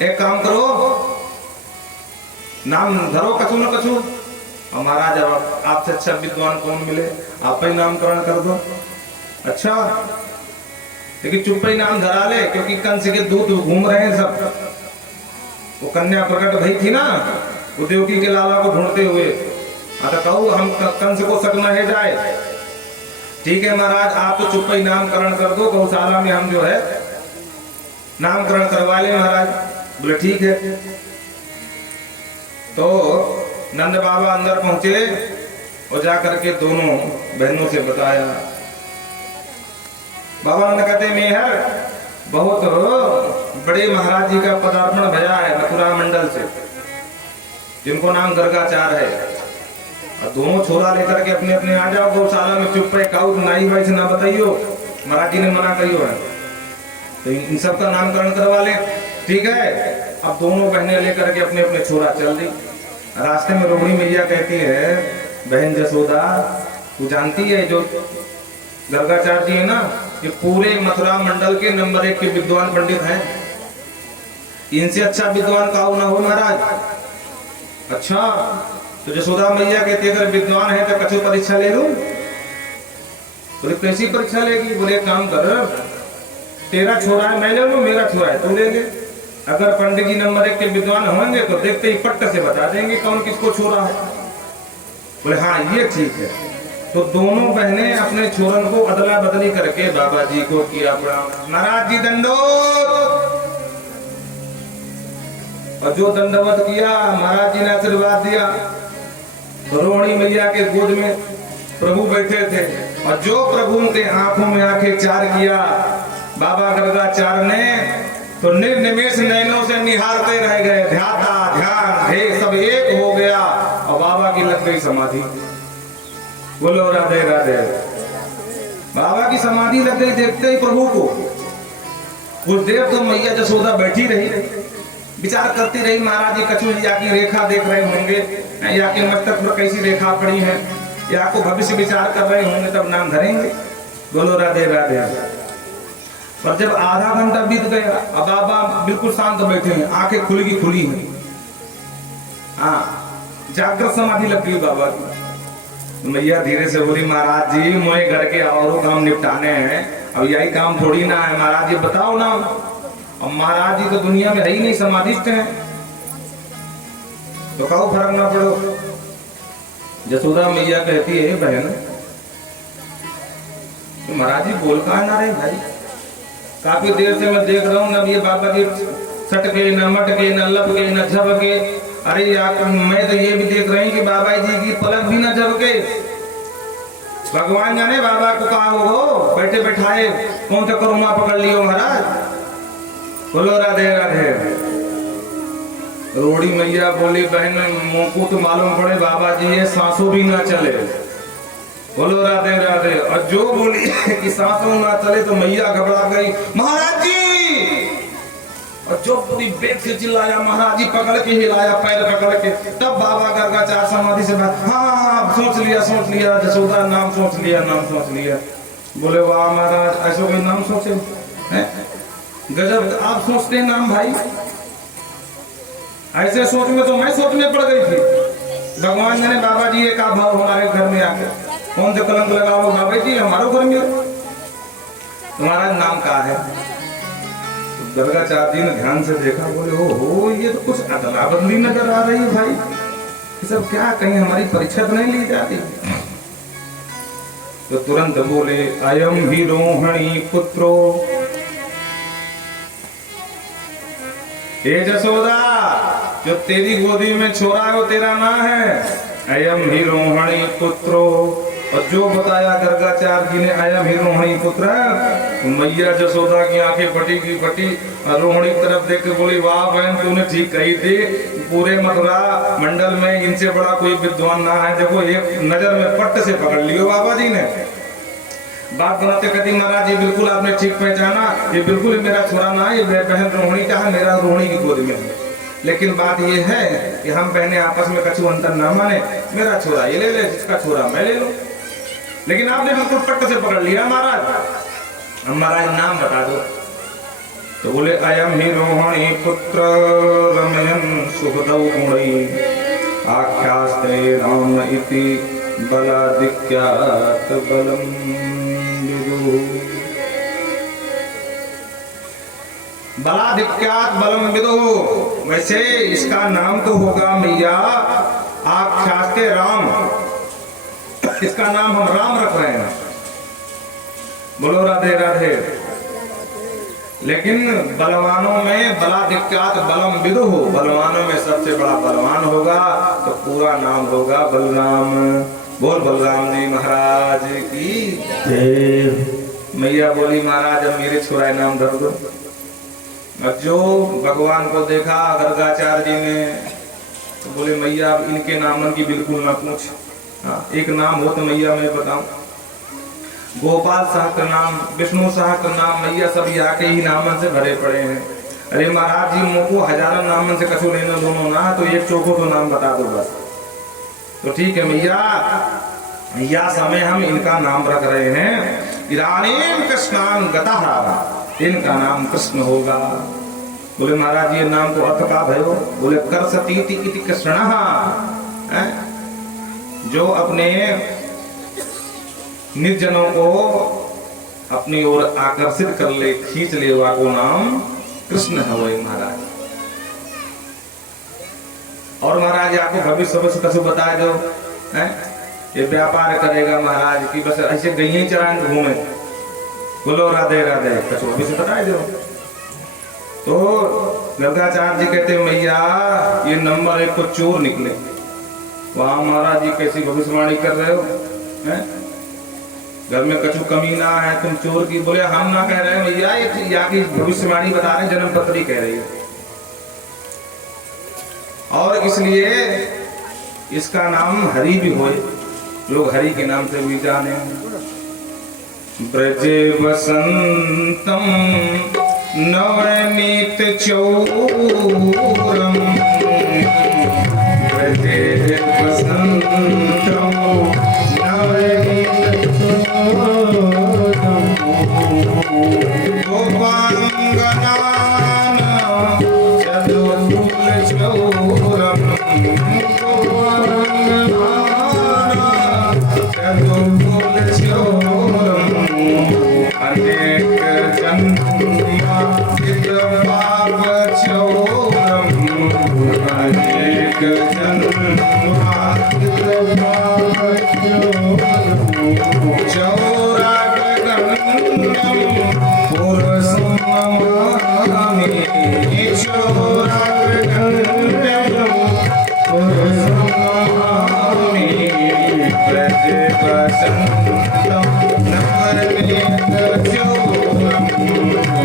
एक काम करो नाम धरो कछु न कछु। महाराज आपसे अच्छा विद्वान कौन मिले, आप ही नामकरण कर दो। अच्छा लेकिन चुप ही नाम धरा ले, क्योंकि कंस के दूत घूम रहे हैं सब। वो कन्या प्रकट भई थी ना, वो देवकी के लाला को ढूंढते हुए। तो कहूँ हम कंस को शक न है जाए। ठीक है महाराज आप तो चुप ही नामकरण कर दो, गौशाला में हम जो है नामकरण करवा ले महाराज। बोले ठीक है। तो नंद बाबा अंदर पहुंचे और जाकर के दोनों बहनों से बताया। बाबा नंद कहते मेहर बहुत बड़े महाराज जी का पदार्पण भया है मथुरा मंडल से, जिनको नाम गर्गाचार्य है। और दोनों छोरा लेकर के अपने अपने आ जाओ गौशाला में, चुप पे काऊ नाई भाई से ना बताइयो, महाराज जी ने मना करियो है। तो इन सब का नामकरण करवा ले। ठीक है। अब दोनों बहनें लेकर के अपने अपने छोरा चल दी। रास्ते में रोहिणी मैया कहती है बहन जसोदा तू जानती है जो गर्गाचार्य जी है ना, ये पूरे मथुरा मंडल के नंबर 1 के विद्वान पंडित हैं। इनसे अच्छा विद्वान काऊ ना हो महाराज। अच्छा, तो यशोदा मैया कहती अगर विद्वान है तो कछु परीक्षा ले लो। बोले कैसी परीक्षा लेगी? बोले काम कर, तेरा छोरा है मैं ले लूं, मेरा छोरा है तू ले ले। अगर पंडित जी नंबर 1 के विद्वान होंगे तो देखते ही पट्ट से बता देंगे कौन किसको छोरा है। बोले हाँ ये ठीक है। तो दोनों बहनें अपने छोरन को अदला बदली करके बाबा जी को किया प्रणाम। महाराज जी दंडोत। और जो दंडवत किया, महाराज जी ने आशीर्वाद दिया। रोहिणी मैया के गोद में प्रभु बैठे थे और जो प्रभु के आंखों में आंखें चार किया बाबा गर्गाचार्य ने, तो निर्निमेष नैनों से निहारते रह गए। ध्याता ध्यान ध्येय सब एक हो गया और बाबा की लग गई समाधि। बोलो राधे राधे। बाबा की समाधि लग गई देखते ही प्रभु को। कुछ देर तो मैया यशोदा बैठी रही, विचार करती रही। महाराज जी कछु या की रेखा देख रहे होंगे, या के मस्तक पर कैसी रेखा पड़ी है, या को भविष्य विचार कर रहे होंगे, तब नाम धरेंगे। बोलो राधे राधे। पर जब आधा घंटा बीत गया, अब बाबा बिल्कुल शांत बैठे हैं, आंखें खुली हैं। हाँ, जागृत समाधि लग गई बाबा की। मैया धीरे से बोली, महाराज जी मुझे घर के और काम निपटाने हैं, अब यही काम थोड़ी ना है। महाराज जी बताओ ना। और महाराज जी तो दुनिया में है ही नहीं, समाधिस्थ हैं, तो कहो फर्क ना पड़ो। यशोदा मैया कहती है, बहन तो महाराज जी बोल कहा ना रहे भाई, काफी देर से मैं देख रहा हूँ ना, ये बाबा जी सटके न मटके न लपके न झपके। अरे यार मैं तो ये भी देख रही कि बाबा जी की पलक भी न झपके। भगवान जाने बाबा को कहा हो बैठे बैठाए कौन सा कोरोना पकड़ लियो महाराज। बोलो राधे राधे। रोड़ी मैया बोली, बहन मुंह तो मालूम पड़े बाबा जी ये सांसों भी ना चले। बोलो राधे राधे। और जो बोली कि सांसों ना चले तो मैया घबरा गई, महाराज जी। और जो पूरी बेग से चिल्लाया, महाराज जी पकड़ के हिलाया, पैर पकड़ के। तब बाबा गर्गाचार्य समाधि से बात, हाँ सोच लिया यशोदा नाम सोच लिया। बोले वाह महाराज, ऐसा कोई नाम सोचे हैं? गजब आप सोचते हैं नाम भाई। ऐसे सोच में तो मैं सोच में पड़ गई थी। भगवान ने बाबा जी का भाव हमारे घर में आके कौन से कलंक लगाओ बाबा जी हमारे घर में, तुम्हारा नाम क्या है? तो गर्गाचार्य जी ने ध्यान से देखा, बोले हो ये तो कुछ अदला बदली नजर आ रही है भाई, ये सब क्या कहीं हमारी परीक्षा तो नहीं ली जाती? तो तुरंत बोले, अयम ही रोहिणी पुत्रो। ये यशोदा जो तेरी गोदी में छोरा है वो तेरा नाम है अयम ही रोहिणी पुत्रो। और जो बताया गर्गाचार्य जी ने अयम ही रोहिणी पुत्र, तो मैया यशोदा की आंखें फटी की फटी और रोहिणी की तरफ देख के बोली, वाह बहन तूने ठीक कही थी, पूरे मथुरा मंडल में इनसे बड़ा कोई विद्वान ना है। देखो एक नजर में पट्ट से पकड़ लियो बाबा जी ने। बात बनाते कहती, महाराज जी बिल्कुल आपने ठीक पहचाना, ये बिल्कुल मेरा छोरा ना है, ये बहन रोहिणी का है, मेरा रोहिणी की गोद में है। लेकिन बात ये है कि हम बहने आपस में कछु अंतर ना माने, मेरा छोरा ये ले ले, जिसका छोरा मैं ले लूं। लेकिन आपने बिल्कुल पट्ट से पकड़ लिया महाराज। महाराज नाम बता दो। तो बोले, अयम ही रोहिणी पुत्र रमयन सुखदौ गुणै आख्यास्ते राम इति बलाधिक्यात् बलम विदुः। बलाधिक्यात् बलम विदुः, वैसे इसका नाम तो होगा मैया आख्यास्ते राम, इसका नाम हम राम रख रहे हैं। बोलो राधे राधे। लेकिन बलवानों में बलाधिक्यात् बलम विदुः, बलवानों में सबसे बड़ा बलवान होगा तो पूरा नाम होगा बलराम। बोल बलराम जी महाराज की। मैया बोली, महाराज अब मेरे छोरा नाम धर दो। और जो भगवान को देखा गर्गाचार्य जी ने, तो बोले मैया अब इनके नामन की बिल्कुल ना पूछ। हाँ, एक नाम हो तो मैया मैं बताऊं, गोपाल शाह का नाम, विष्णु शाह का नाम, मैया सब यहाँ के ही नामन से भरे पड़े हैं। अरे महाराज जी मुझको हजारों नामन से कछु लेना दोनों ना, तो एक चौको तो नाम बता दो बस। तो ठीक है मैया, या समय हम इनका नाम रख रहे हैं इदानीं कृष्णान गतः, इनका नाम कृष्ण होगा। बोले महाराज ये नाम को अर्थ का भयो? बोले कर्षतीति इति कृष्णः, जो अपने निर्जनों को अपनी ओर आकर्षित कर ले, खींच ले, वा को नाम कृष्ण है वही महाराज। और महाराज आपको भविष्य बस कसु बता दो, ये व्यापार करेगा महाराज की बस ऐसे गई चरान घूमे, बोलो राधे राधे, कसु भविष्य बता दो। तो गर्गाचार्य जी कहते मैया ये नंबर 1 को चोर निकले। वहां महाराज जी कैसी भविष्यवाणी कर रहे हो, घर में कछु कमी ना है, तुम चोर की? बोले हम ना कह रहे हैं भैया, ये यहाँ की भविष्यवाणी बता रहे, जन्म पत्री कह रही है। और इसलिए इसका नाम हरि भी होए, लोग हरि के नाम से भी जाने। ब्रजे वसंतम नवनीत चौरम, ब्रजे वसंतम नवनीत चौरम, गोपांगनान चतुर्भुज चौरम, गोपांगनान चतुर्भुज चौरम, अनेक जन्मार्जित पाप चौरम, अनेक जन्मार्जित पाप चौरम, पुरुषं नमामि, चौरागण्यं पुरुषं नमामि, ब्रजे वसन्तं नवनीत चौरम,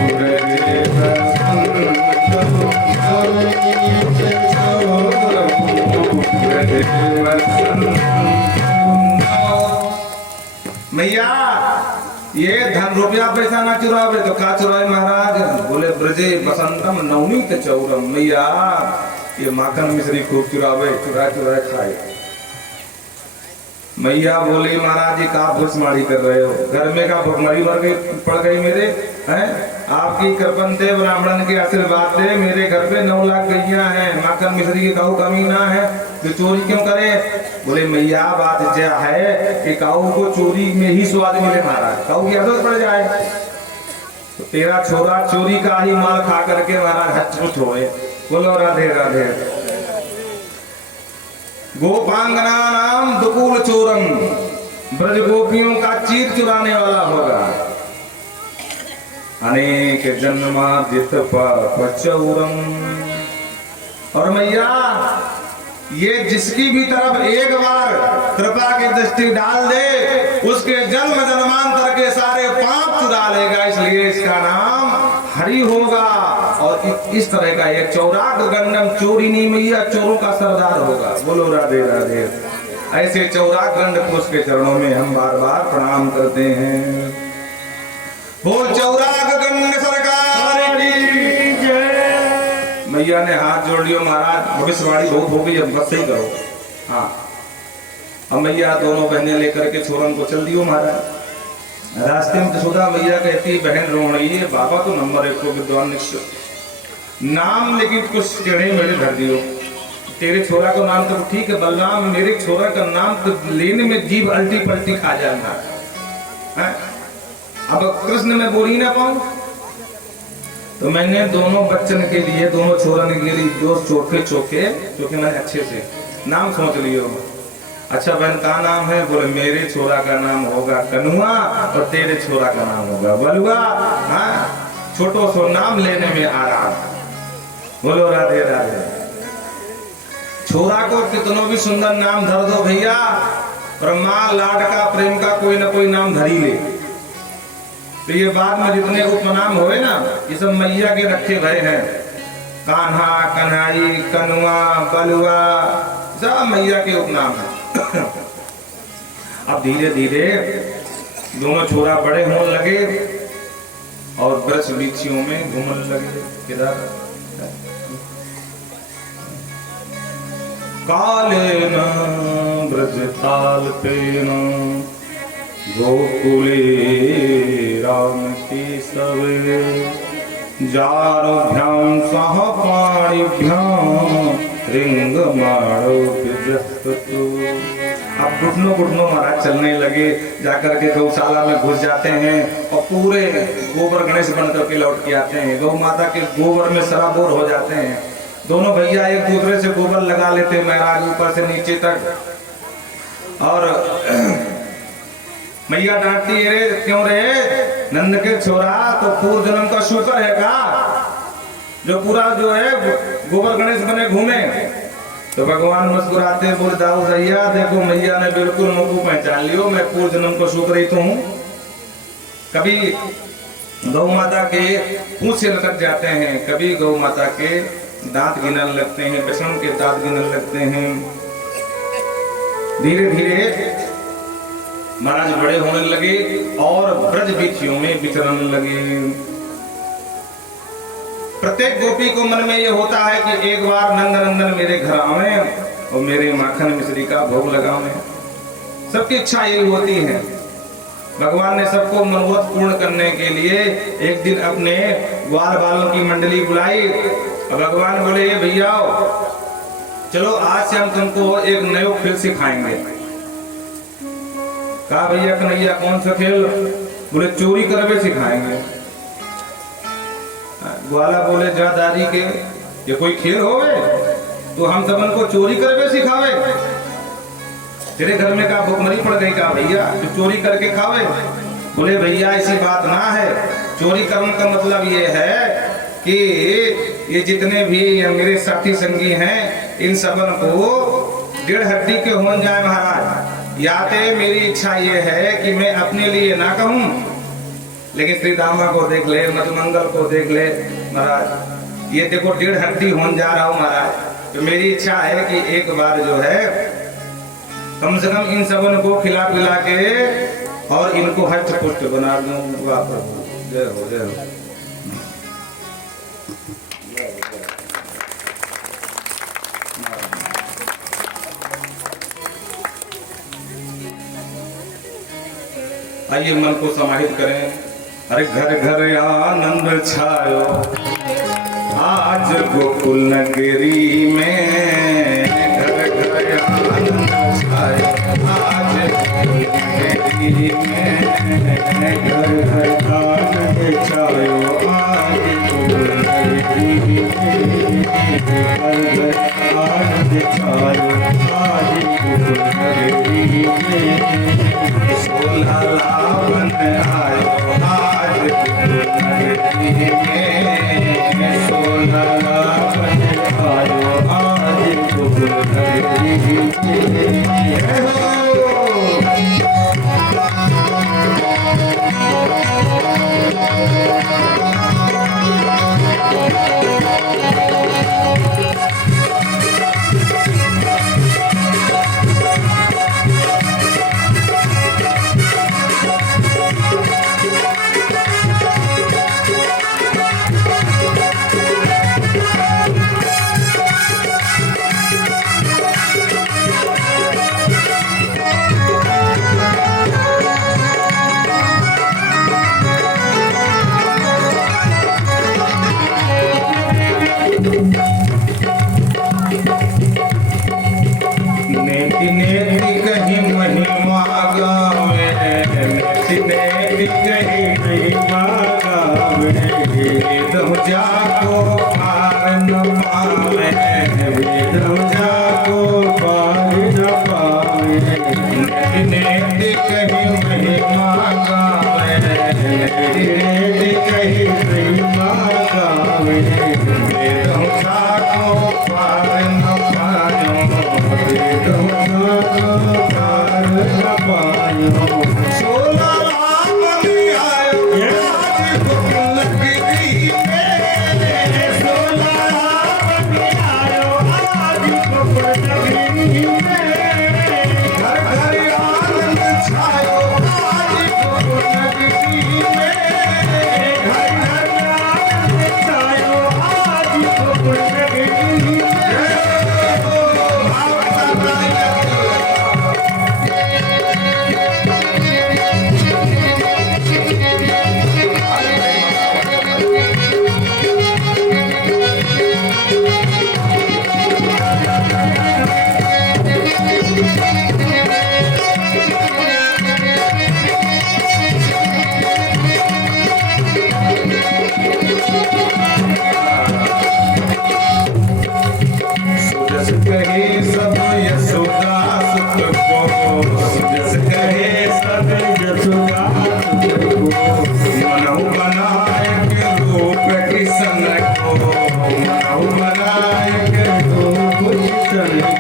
ब्रजे वसन्तं नवनीत चौरम, ब्रजे वसन्तं। मैया ये धन रुपया पैसा ना चुरावे तो का चुराए महाराज? बोले ब्रजे बसंतम नवनीत चौरम, मैया ये माखन मिश्री खूब चुरावे, चुरा चुरा खाए। मैया बोली महाराज जी का भुसमाड़ी कर रहे हो, घर में का भुखमरी पड़ गई मेरे, हैं? आपकी कृपन से ब्राह्मण के आशीर्वाद से मेरे घर पे 9 लाख गैया हैं, माखन मिश्री की काऊ कमी ना है, तो चोरी क्यों करे? बोले मैया बात यह है कि काऊ को चोरी में ही स्वाद मिले महाराज, काऊ की आदत पड़ जाए तो तेरा छोरा चोरी का ही माल खा करके महाराज हचमुच होए। बोलो राधे राधे। गोपांगना नाम दुकूल चोरम, ब्रज गोपियों का चीर चुराने वाला होगा, अनेक जन्मार्जित पाप चौरम। और मैया ये जिसकी भी तरफ एक बार कृपा की दृष्टि डाल दे, उसके जन्म जन्मांतर के सारे पाप चुरा लेगा, इसलिए इसका नाम हरि होगा। और इस तरह का ये चौराग्र गंडम, चोरी नहीं मैया, चोरों का सरदार होगा। बोलो राधे राधे। ऐसे चौराग्र पुरुष के चरणों में हम बार बार प्रणाम करते हैं। बोल चौराग्र सरकार की जय। मैया ने हाथ जोड़ लियो, महाराज भविष्यवाणी बहुत हो गई, अब बस सही करो। हाँ, अब मैया दोनों बहनें लेकर के छोरन को चल दियो महाराज। रास्ते में यशोदा मैया कहती बहन रो रही है, बाबा तो नंबर 1 को विद्वान निश्चय नाम, लेकिन कुछ टेढ़े मेढ़े धर दियो। तेरे छोरा का नाम तो ठीक है बलराम, मेरे छोरा का नाम तो लेने में जीभ अल्टी पल्टी खा जाना है। अब कृष्ण में बोल ही ना पाऊं, तो मैंने दोनों बच्चन के लिए, दोनों छोरन के लिए जो चोखे चोखे चोखे मैंने अच्छे से नाम सोच लियो। अच्छा बहन का नाम है? बोले मेरे छोरा का नाम होगा कन्हुआ और तेरे छोरा का नाम होगा बलुआ। हाँ, छोटो सो नाम लेने में आराम। बोलो राधे राधे। छोरा को कितनों भी सुंदर नाम धर दो भैया, पर माँ लाड का प्रेम का कोई ना कोई नाम धरी ले, तो ये बाद में जितने उपनाम हुए ना, ये सब मैया के रखे भय हैं। कान्हा, कन्हाई, कनुआ, बलुआ, सब मैया के उपनाम है। अब धीरे धीरे दोनों छोरा बड़े होने लगे और वृक्ष वृक्षियों में घूमने लगे। किधर? कालेन ब्रज ताल पेन गोकुले राम केशवे जारुभ्यां सह पाणिभ्यां रिंगमाणो विजस्तु। अब घुटनों महाराज चलने लगे, जाकर के गौशाला में घुस जाते हैं और पूरे गोबर गणेश बन करके लौट के आते हैं। गौ माता के गोबर में सराबोर हो जाते हैं। दोनों भैया एक दूसरे से गोबर लगा लेते हैं महाराज ऊपर से नीचे तक। और मैया डांटती है, रे क्यों रे नंद के छोरा, तो पूर्व जन्म का शुक्र है का जो पूरा जो है गोबर गणेश बने घूमे। तो भगवान मुस्कुराते बोल दाऊ भैया देखो मैया ने बिल्कुल मुझको पहचान लियो, मैं पूर्व जन्म को शुक्र ही तो हूँ। कभी गौ माता के पूंछ से लटक जाते हैं, कभी गौ माता के दांत गिनने लगते हैं, विषम के दांत गिनने लगते हैं। धीरे धीरे महाराज बड़े होने लगे और ब्रज बीथियों में विचरने लगे। प्रत्येक गोपी को मन में ये होता है कि एक बार नंद नंदन मेरे घर आवे और मेरे माखन मिश्री का भोग लगावे। सबकी इच्छा यही होती है। भगवान ने सबको मनोरथ पूर्ण करने के लिए एक दिन अपने ग्वाल बालों की मंडली बुलाई। भगवान बोले, ये भैया चलो आज से हम तुमको एक नया खेल सिखाएंगे। कहा भैया कन्हैया कौन सा खेल? बोले चोरी करवे सिखाएंगे। ग्वाला बोले जादारी के ये कोई खेल होवे तो हम सबन को चोरी करवे सिखावे? तेरे घर में का भूखमरी पड़ गई का भैया तो चोरी करके खावे? बोले भैया ऐसी बात ना है, चोरी करने का मतलब ये है कि ये जितने भी मेरे साथी संगी हैं इन सबन को 1.5 हड्डी के होन जाए महाराज। याते मेरी इच्छा ये है कि मैं अपने लिए ना कहूँ, लेकिन श्री दामा को देख ले, मधुमंगल को देख ले महाराज, ये देखो 1.5 हड्डी होने जा रहा हूँ महाराज। तो मेरी इच्छा है कि एक बार जो है कम से कम इन सबन को खिला पिला के और इनको हष्ट पुष्ट बना दूं। वाह प्रभु, जय हो जय हो। आइए मन को समाहित करें। अरे घर घर आनंद छायो आज गोकुल नगरी में, घर घर आनंद छायो आज गोकुल नगरी में, घर घर आनंद छायो आज गोकुल नगरी में, घर घर आनंद छायो आज गोकुल नगरी में। सोला लावन आयो आज नगरी में, सोला लावन आयो आज नगरी में।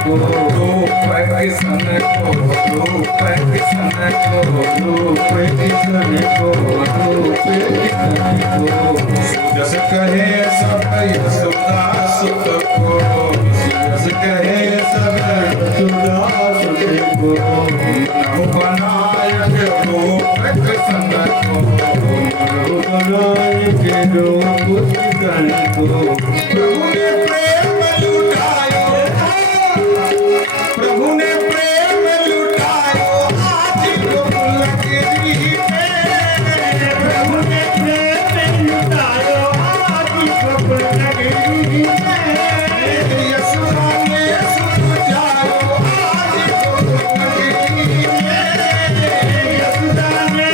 को रूप किसन को रूप किसन को रूप किसन को रूप किसन को जस कहे सब यशोदा सुत को जस कहे सब यशोदा सुत को नमो बनायक रूप किसन को बनायक रूप किसन को प्रभु ने प्रेम लुटायो प्रभु ने प्रेम लुटायो आज गोकुलगिरी में प्रभु ने प्रेम लुटायो आज गोकुलगिरी में यशोदा ने सुख जायो आज गोकुलगिरी में यशोदा ने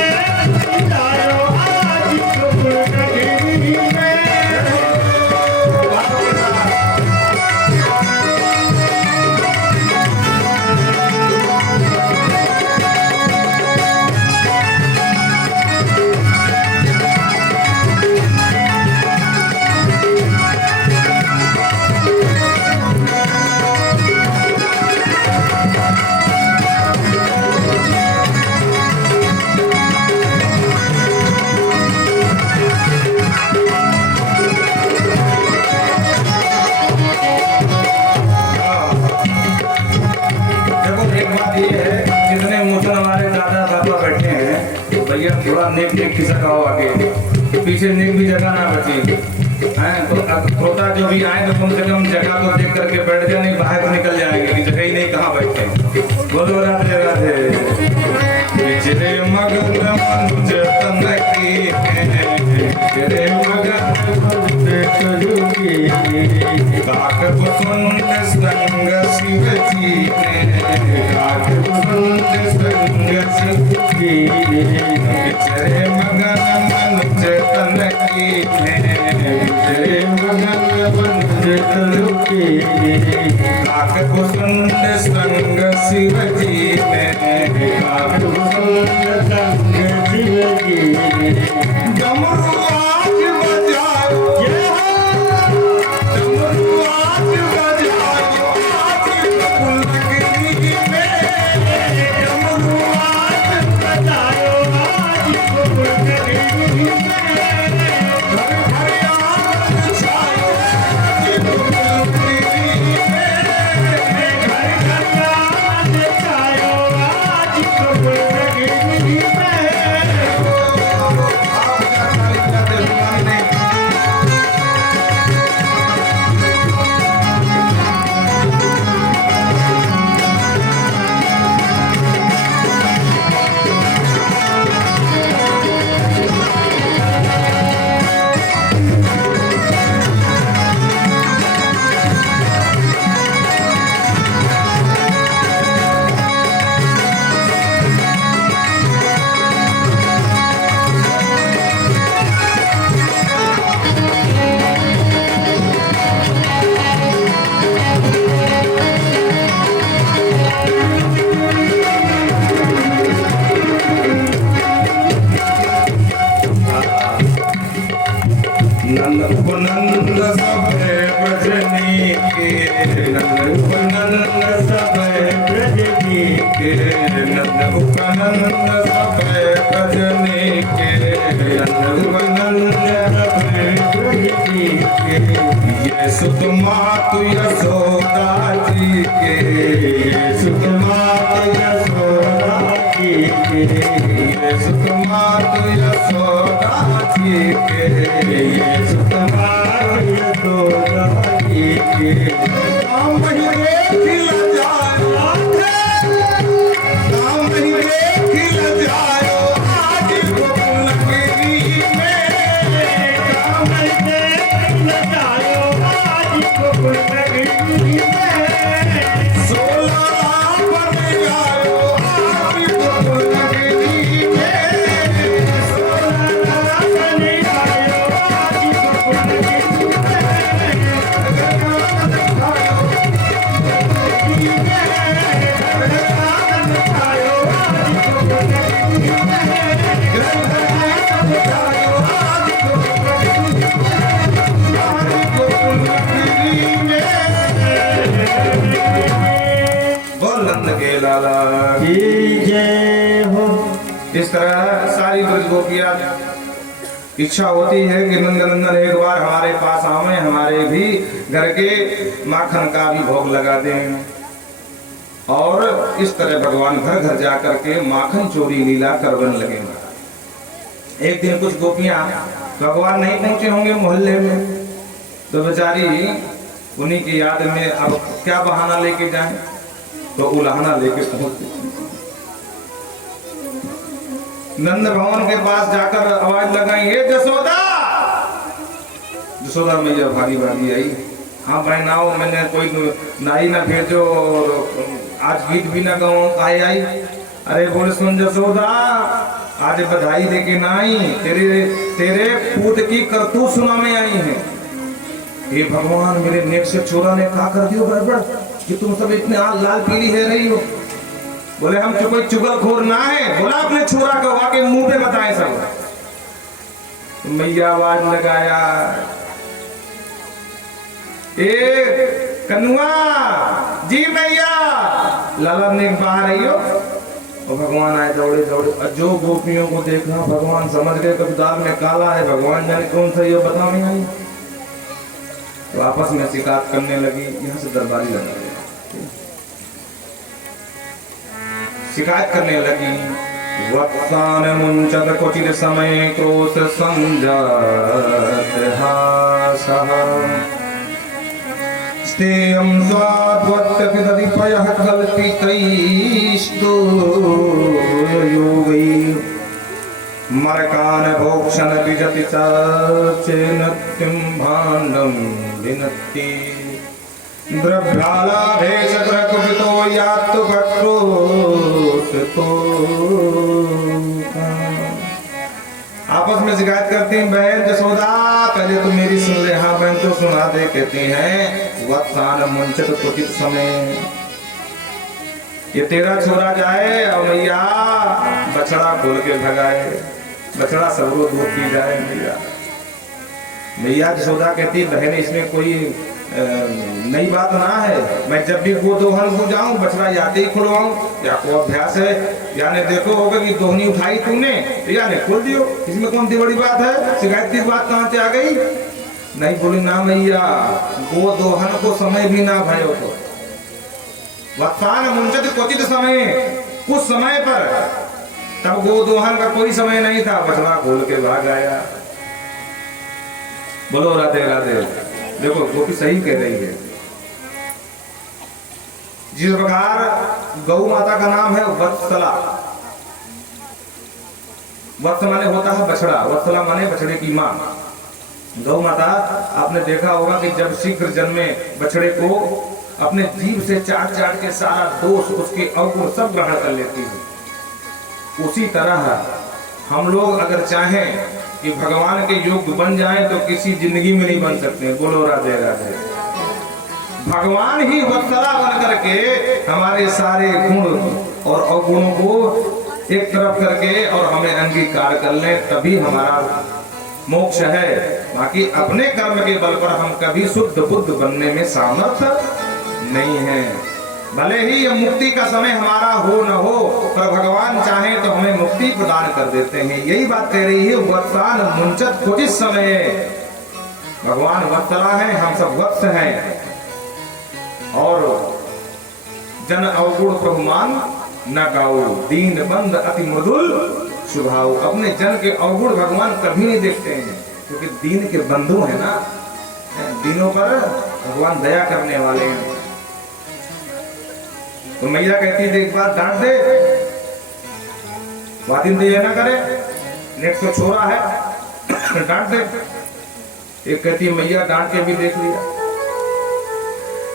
लुटायो आज गोकुलगिरी में देखो एक बात ये है जितने मुसलमान हमारे दादा पापा बैठे हैं तो भैया थोड़ा नेक नेक खिसका हो आगे पीछे नेक भी जगह ना बची हैं तो अब छोटा जो भी आए तो कम से कम जगह को देख करके बैठ जाए नहीं बाहर निकल जाएंगे कि जगह ही नहीं कहाँ बैठे बोलो राधे राधे बिचरे मगन मनुज तन की बिचरे मगन काक कुसुंड संग शिव जी ने काक कुसुंड संग शिव जी ने बिचरे मगन मनुज तन की बिचरे मगन मनुज तन की काक कुसुंड संग शिव जी ने काक कुसुंड संग शिव जी ने डमरू आज बजाओ डमरू आज बजाओ आज गोकुलगिरी में डमरू आज बजायो आज गोकुलगिरी में घर घर आनंद छायो आज गोकुलगिरी में घर घर आनंद छायो आज गोकुलगिरी में नंद उपनंद सबे ब्रजनी के नंद उपनंद सबे ब्रजनी के नंद उपनंद सबे ब्रजनी के नंद उपनंद सबे ब्रजनी के ये सुत मातु यशोदा जी के ये सुत मात यशोदा जी के ये सुत मातु यशोदा जी के ये सुत मात यशोदा जी के राम रे खिल जायो राम रे खिल जायो आज गोकुलगिरी में राम से लजायो आज गोकुलगिरी में 16 राम बन जायो आज गोकुलगिरी में 16 राम बन जायो आज गोकुलगिरी में लाला की जय हो। इस तरह सारी ब्रज गोपियां इच्छा होती है कि नंदनंदन एक बार हमारे पास आवे, हमारे भी घर के माखन का भी भोग लगा दें। और इस तरह भगवान घर घर जाकर के माखन चोरी लीला करवन लगे। एक दिन कुछ गोपियां भगवान नहीं पहुंचे होंगे मोहल्ले में, तो बेचारी उन्हीं की याद में अब क्या बहाना लेके जाएं, तो उलाहना लेके पहुंचे। नंद भवन के पास जाकर आवाज लगाई, हे जसोदा। जसोदा मैया भागी भागी आई, हाँ भाई नाओ, मैंने कोई नाई ना भेजो और आज गीत भी ना गाओ, काहे आई? अरे बोले सुन जसोदा, आज बधाई देके ना आई, तेरे पूत की करतूत सुना में आई है। ये भगवान, मेरे नेक से चोरा ने कहा कर दियो गड़बड़ कि तुम सब इतने लाल पीली है रही हो। बोले हम कोई चुगलखोर ना है। बोला अपने छोरा को आके मुंह पे बताए सब। तो मैया आवाज लगाया, ए कनुआ जी मैया। लाला ने बाहर आई हो और भगवान आए दौड़े दौड़े। जो गोपियों को देखा भगवान समझ गए कभी दाल में काला है, भगवान जाने कौन सा ये बता नहीं आई। तो आपस में शिकायत करने लगी, यहाँ से दरबारी लगा शिकायत करने लगी। वत्सान मुंचत क्वचित समय क्रोध संजात हासः स्तेयं स्वाद्वत्यपि तदिपयः कल्पितैस्तु योगैः मरकान भोक्षण विजति चेनत्यं भाण्डं विनत्ति द्रव्यालाभेशग्रकुपितो यात्तु वक्रोषतो। आपस में शिकायत करती हैं, बहन जसोदा पहले तो मेरी सुन ले। हाँ बहन तो सुना दे। कहती हैं, वत्सान मुंचत क्वचित समय, ये तेरा छोरा जाए और मैया बछड़ा खोल के भगाए, बछड़ा सबरो दूध पी जाए। मैया जसोदा कहती, बहन इसमें कोई नई बात ना है। मैं जब भी गोदोहन को जाऊं बछड़ा याद ही खुलवाऊं, या को अभ्यास है। यानी देखो होगा कि दोहनी उठाई तूने, यानी खोल दियो, इसमें कौन सी बड़ी बात है? शिकायत की बात कहां से आ गई? नहीं बोली ना मैया, गोदोहन को समय भी ना भयो। तो वत्सान मुंचत क्वचित समय, कुछ समय पर, तब गोदोहन का कोई समय नहीं था, बछड़ा खोल के भाग आया। बोलो राधे राधे। देखो गोपी सही कह रही है। जिस प्रकार गौ माता का नाम है वत्सला, वत्स माने होता है बछड़ा, वत्सला माने बछड़े की मां। गौ माता आपने देखा होगा कि जब शीघ्र जन्मे बछड़े को अपने जीभ से चाट चाट के सारा दोष, उसके अवगुण सब ग्रहण कर लेती है। उसी तरह हम लोग अगर चाहें कि भगवान के योग्य बन जाएं तो किसी जिंदगी में नहीं बन सकते। बोलो राधे राधे। भगवान ही वत्सला बन करके हमारे सारे गुण और अवगुणों को एक तरफ करके और हमें अंगीकार कर लें, तभी हमारा मोक्ष है। बाकी अपने कर्म के बल पर हम कभी शुद्ध बुद्ध बनने में सामर्थ्य नहीं है। भले ही ये मुक्ति का समय हमारा हो न हो, पर भगवान चाहे तो हमें मुक्ति प्रदान कर देते हैं। यही बात कह रही है, वत्सान मुंचत क्वचित समय। भगवान वत्सला है, हम सब वत्स हैं। और जन अवगुण प्रभुमान न गाओ, दीन बंद अति मृदुल स्वभाव। अपने जन के अवगुण भगवान कभी नहीं देखते हैं, क्योंकि दीन के बंधु है ना, दीनों पर भगवान दया करने वाले हैं। तो मैया कहती है, एक बार डांट दे, वादिन तो ये ना करे, नेट तो छोरा है, डांट दे। एक कहती है, मैया डांट के भी देख लिया।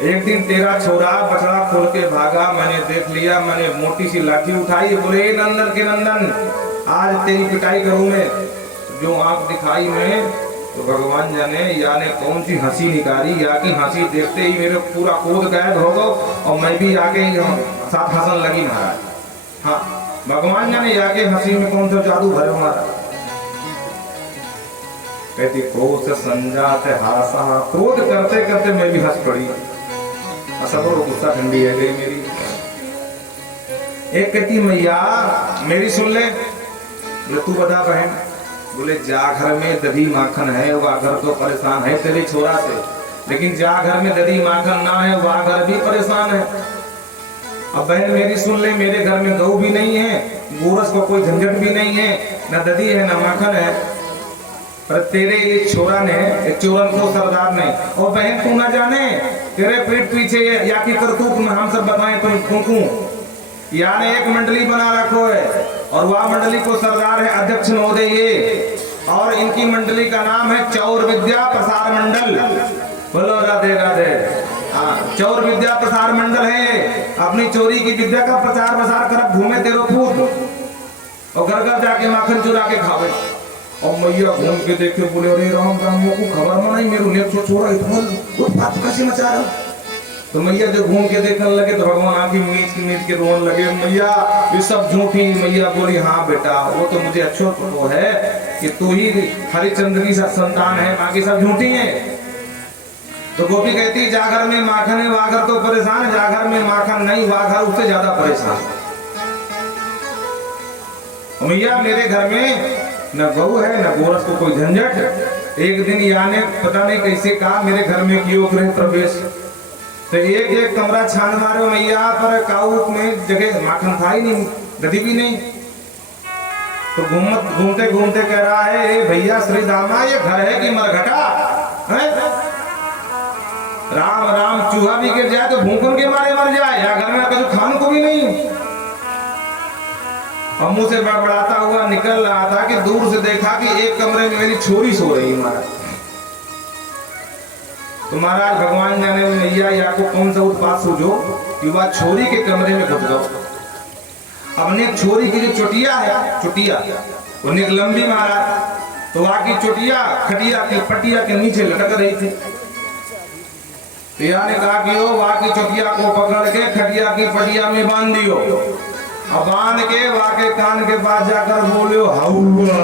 एक दिन तेरा छोरा बछड़ा खोल के भागा, मैंने देख लिया, मैंने मोटी सी लाठी उठाई, बोले नंदन के नंदन आज तेरी पिटाई करूं मैं। जो आंख दिखाई मैं, तो भगवान जाने याने कौन सी हंसी निकाली, या की हंसी देखते ही मेरे पूरा कोद गायब हो गया और मैं भी आगे साथ हंसन लगी महाराज। हाँ भगवान जाने आगे हंसी में कौन सा जादू भरे हमारा। कहती क्रोध से संजात हासा, क्रोध करते करते मैं भी हंस पड़ी। असबर गुस्सा ठंडी है गई मेरी। एक कहती मैया मेरी सुन ले। बोले तू बता बहन। बोले जा घर में दधी माखन है वह घर तो परेशान है तेरे छोरा से, लेकिन जा घर में दधी माखन ना है वह घर भी परेशान है। अब बहन मेरी सुन ले, मेरे घर में गऊ भी नहीं है, गोरस को कोई झंझट भी नहीं है, न दधी है न माखन है, पर तेरे एक छोरा ने, एक चोरन को सरदार ने, और बहन तू ना जाने तेरे पीठ पीछे या की करतूत में हम सब बताएं तुमको, या ने एक मंडली बना रखो है और वह मंडली को सरदार है अध्यक्ष महोदय ये, और इनकी मंडली का नाम है चौर विद्या प्रसार मंडल। बोलो राधे राधे। चौर विद्या प्रसार मंडल है, अपनी चोरी की विद्या का प्रचार प्रसार कर घूमे तेरो पूत और घर घर जाके माखन चुरा के खावे। और मैया घूम के देखे बोले अरे राम राम को खबर में नहीं मेरे ने छोड़ा इतना उत्पात कैसे मचा रहा। तो मैया जो घूम के देखने लगे तो भगवान आंखी मीच के रोने लगे, मैया ये सब झूठी। मैया बोली हाँ बेटा वो तो मुझे अच्छा वो है कि तू ही हरिश्चंद्र की संतान है, बाकी सब झूठी है। तो गोपी कहती जागर में माखन है वागर तो परेशान, जागर में माखन नहीं वागर उससे ज्यादा परेशान। मैया मेरे घर में न गऊ है न गोरस को कोई झंझट। एक दिन याने पता नहीं कैसे कहा मेरे घर में क्यों गृह प्रवेश, तो एक एक कमरा छान मारे मैया, पर काऊ में जगह माखन था ही नहीं, दधी भी नहीं। तो घूमते घूमते कह रहा है भैया श्री दामा ये घर है कि मरघटा है? राम राम चूहा भी गिर जाए तो भूखन के मारे मर जाए, या घर में कुछ खान को भी नहीं। और मुंह से बड़बड़ाता हुआ निकल रहा था कि दूर से देखा कि एक कमरे में मेरी छोरी सो रही महाराज। तो महाराज भगवान जाने मैया या को कौन सा उत्पात सूझो कि वह छोरी के कमरे में घुस गो। अपने छोरी की जो चुटिया है, चुटिया वो निक लंबी महाराज, तो वहां की चुटिया खटिया की पटिया के नीचे लटक रही थी। ने कहा कि वहां की चुटिया को पकड़ के खटिया की पटिया में बांध दियो, अब बांध के वाके कान के पास जाकर बोलियो हौवा।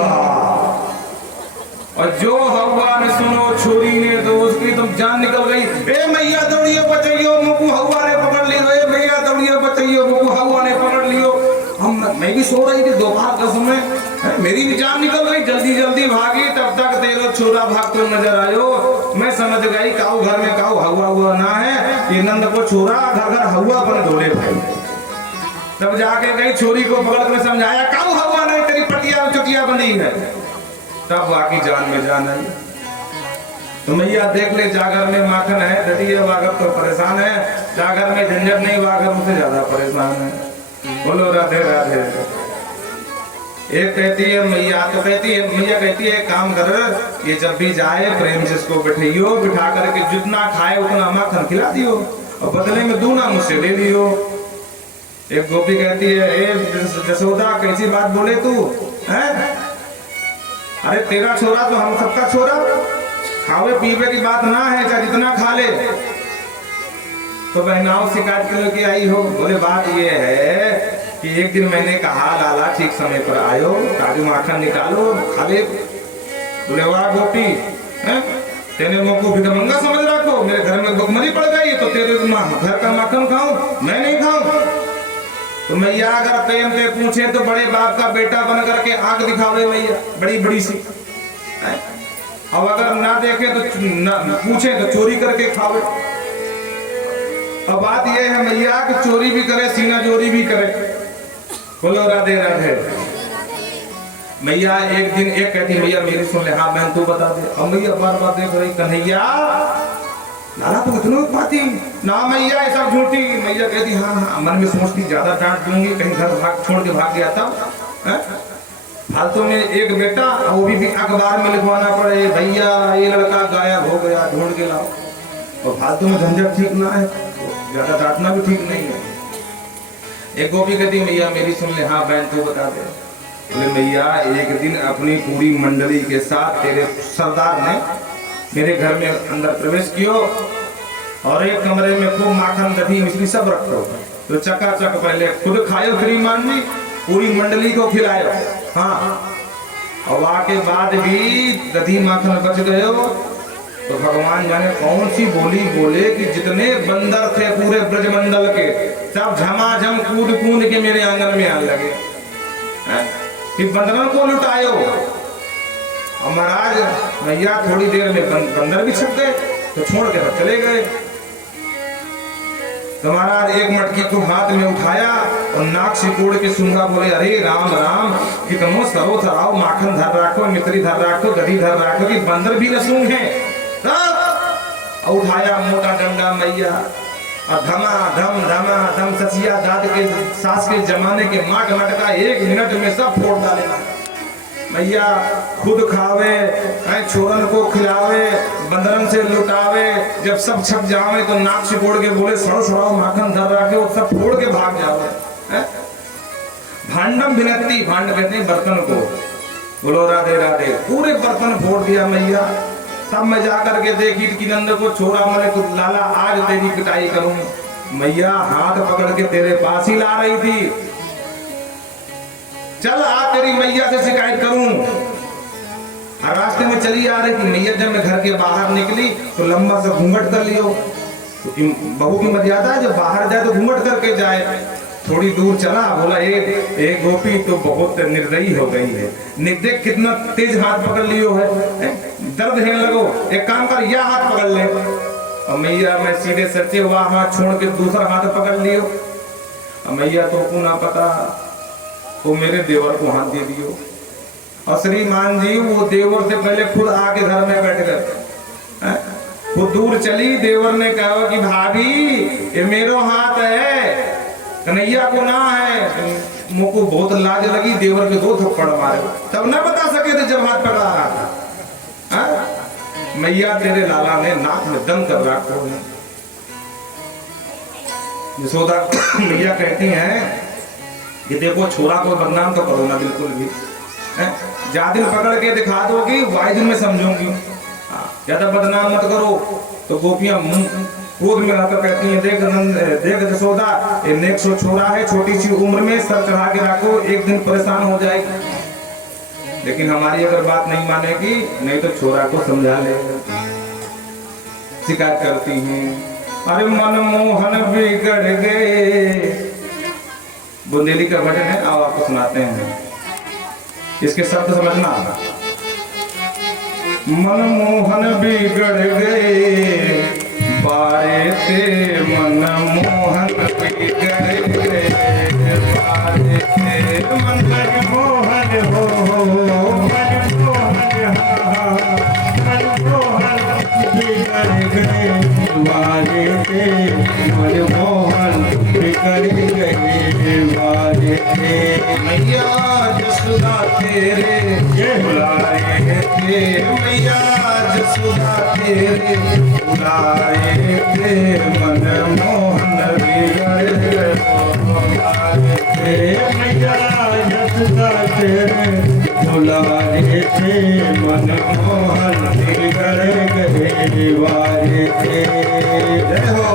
और जो हौवा ने सुनो छोरी ने तो उसकी तुम जान निकल गई। ए मैया दौड़ियो बचाइयो मुकु हौवा ने पकड़ लियो, ए मैया दौड़ियो बचाइयो मुकु हौवा ने पकड़ लियो। मैं भी सो रही थी दोपहर का समय, मेरी भी जान निकल गई, जल्दी जल्दी भागी, तब तक तेरा छोरा भागते नजर आयो। मैं समझ गई काऊ घर में काऊ हवा हुआ ना है, ये नंद को छोरा घर घर हवा पर ढोले भाई। तब जाके गई छोरी को पकड़ में समझाया काऊ हवा नहीं तेरी पटिया में चुटिया बनी है, तब बाकी जान में जान आई। तो मैया देख ले जागर में माखन है दधी है वागर तो परेशान है, जागर में झंझट नहीं वागर उससे ज्यादा परेशान है। बोलो राधे राधे। एक कहती है मैया, तो कहती है मैया कहती है काम कर ये जब भी जाए प्रेम से इसको बैठाइयो, बिठा करके जितना खाए उतना माखन खिला दियो और बदले में दूना मुझसे ले लियो। एक गोपी कहती है ए जसोदा कैसी बात बोले तू हैं? अरे तेरा छोरा तो हम सबका छोरा, खावे पीवे की बात ना है, चाहे जितना खा ले। तो बहनाओं शिकायत के लेके आई हो। बोले बात ये है कि एक दिन मैंने कहा लाला ठीक समय पर आयो, ताकि माखन निकालो खा ले। बोले वाह गोपी तेने मुझको भिखमंगा समझ रखो, मेरे घर में भुखमरी पड़ गई तो तेरे घर का माखन खाऊं, मैं नहीं खाऊं। तो मैया अगर प्रेम से पूछे तो बड़े बाप का बेटा बन करके आंख दिखावे मैया बड़ी बड़ी सी, और अगर ना देखे तो पूछे तो चोरी करके खावे। अब बात यह है मैया कि चोरी भी करे सीना चोरी भी करे। बोलो राधे राधे। मैया एक दिन एक कहती मैया मेरी सुन ले, हाँ बहन तू बता दे। अब मैया बार बार देख रही कन्हैया लाला तो इतना पाती ना मैया ये सब झूठी। मैया कहती हाँ हाँ, मन में सोचती ज्यादा डांट दूंगी कहीं घर भाग छोड़ के भाग गया तब फालतू में एक बेटा वो भी अखबार में लिखवाना पड़े भैया ये लड़का गायब हो गया ढूंढ के लाओ, और फालतू में झंझट ठीक ना है, ज्यादा डांटना भी ठीक नहीं है। एक गोपी कहती मैया मेरी सुन ले, हाँ बहन तू बता दे। बोले मैया एक दिन अपनी पूरी मंडली के साथ तेरे सरदार ने मेरे घर में अंदर प्रवेश कियो और एक कमरे में खूब माखन दही मिश्री सब रखो, तो चकाचक पहले खुद खायो श्रीमान जी, पूरी मंडली को खिलायो। हाँ और वहां के बाद भी दही माखन बच गयो तो भगवान जाने कौन सी बोली बोले कि जितने बंदर थे पूरे ब्रजमंडल के सब झमाझम कूद कूद के मेरे आंगन में आने लगे कि बंदरों को लुटायो। और महाराज मैया थोड़ी देर में बंदर भी छप गए तो छोड़ के चले गए। तो महाराज एक मटकी को हाथ में उठाया और नाक सिकोड़ के सूंघा, बोले अरे राम राम कितनो सरो सराओ माखन धर राखो, मित्री धर राखो, गधी धर राखो कि बंदर भी न सूंघे। तब उठाया मोटा डंडा मैया और धमा धम सचिया जात के सास के जमाने के माट मटका 1 मिनट में सब फोड़ डालेगा। मैया खुद खावे, छोरन को खिलावे, बंदरन से लुटावे, जब सब छप जावे तो नाक सिकोड़ के बोले सड़ो सड़ाओ माखन धर राखे, वो सब फोड़ के भाग जावे। भांडम भिनती, भांड कहते हैं बर्तन को, बोलो राधे राधे, पूरे बर्तन फोड़ दिया मैया। तब मैं जाकर के देखी कि नंद को छोड़ा, मैंने कुछ लाला आज तेरी पिटाई करूं। मैया हाथ पकड़ के तेरे पास ही ला रही थी, चल आ तेरी मैया से शिकायत करूं। रास्ते में चली आ रही थी मैया, जब मैं घर के बाहर निकली तो लंबा सा घूंघट कर लियो, क्योंकि बहू की मर्यादा है जब बाहर जाए तो घूंघट करके जाए। थोड़ी दूर चला, बोला एक गोपी तो बहुत निर्दयी हो गई है, देख कितना तेज हाथ पकड़ लियो है, दर्द है लगो, एक काम कर यह हाथ पकड़ ले। और मैया मैं सीधे सच्चे हुआ हाथ छोड़ के दूसरा हाथ पकड़ लियो। और मैया तो को ना पता वो मेरे देवर को हाथ दे दियो। और श्रीमान जी वो देवर से पहले खुद आके घर में बैठ गए। वो दूर चली, देवर ने कहा कि भाभी ये मेरो हाथ है, कन्हैया को ना है। मुझको बहुत लाज लगी, देवर के 2 थप्पड़ मारे, तब न बता सके थे जब हाथ पकड़ा रहा था। मैया तेरे लाला ने नाक में दम कर रखा है। यशोदा मैया कहती हैं कि देखो छोरा को बदनाम तो करो ना बिल्कुल भी, जादिल पकड़ के दिखा दोगी वाई दिन में समझूंगी, ज्यादा बदनाम मत करो। तो गोपियां क्रोध में रहकर कहती हैं देख यशोदा ये नेक सो छोरा है, छोटी सी उम्र में सर चढ़ा के रखो, एक दिन परेशान हो जाएगी। लेकिन हमारी अगर बात नहीं मानेगी नहीं तो छोरा को समझा लेगा। शिकायत करती हैं, अरे मनमोहन बिगड़ गए। बुंदेली का भजन है, आओ आपको सुनाते हैं, इसके शब्द समझना। मनमोहन बिगड़ गए बारे ते, मनमोहन बिगड़ गए बारे ते, मनमोहन हो मनमोहन बिगड़ गए बारे ते, मनमोहन बिगड़ गए बारे ते। मैया जसुदा तेरे बुलाए थे, मैया जसुदा तेरे बुलाए थे, मनमोहन बिगड़ गए थे। मैया जसुदा तेरे बुलाए थे, मनमोहन बिगड़ गए बारे थे। जय हो।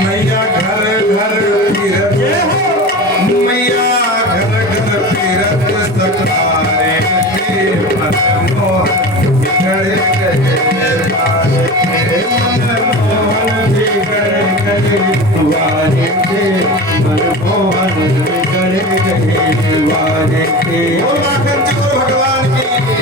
मैया घर घर फिरत, मैया घर घर फिरत सतारे थे, मनमोहन बिगड़ गए बारे थे, मनमोहन बिगड़ गए बारे थे, मनमोहन बिगड़ गए बारे थे। भगवान की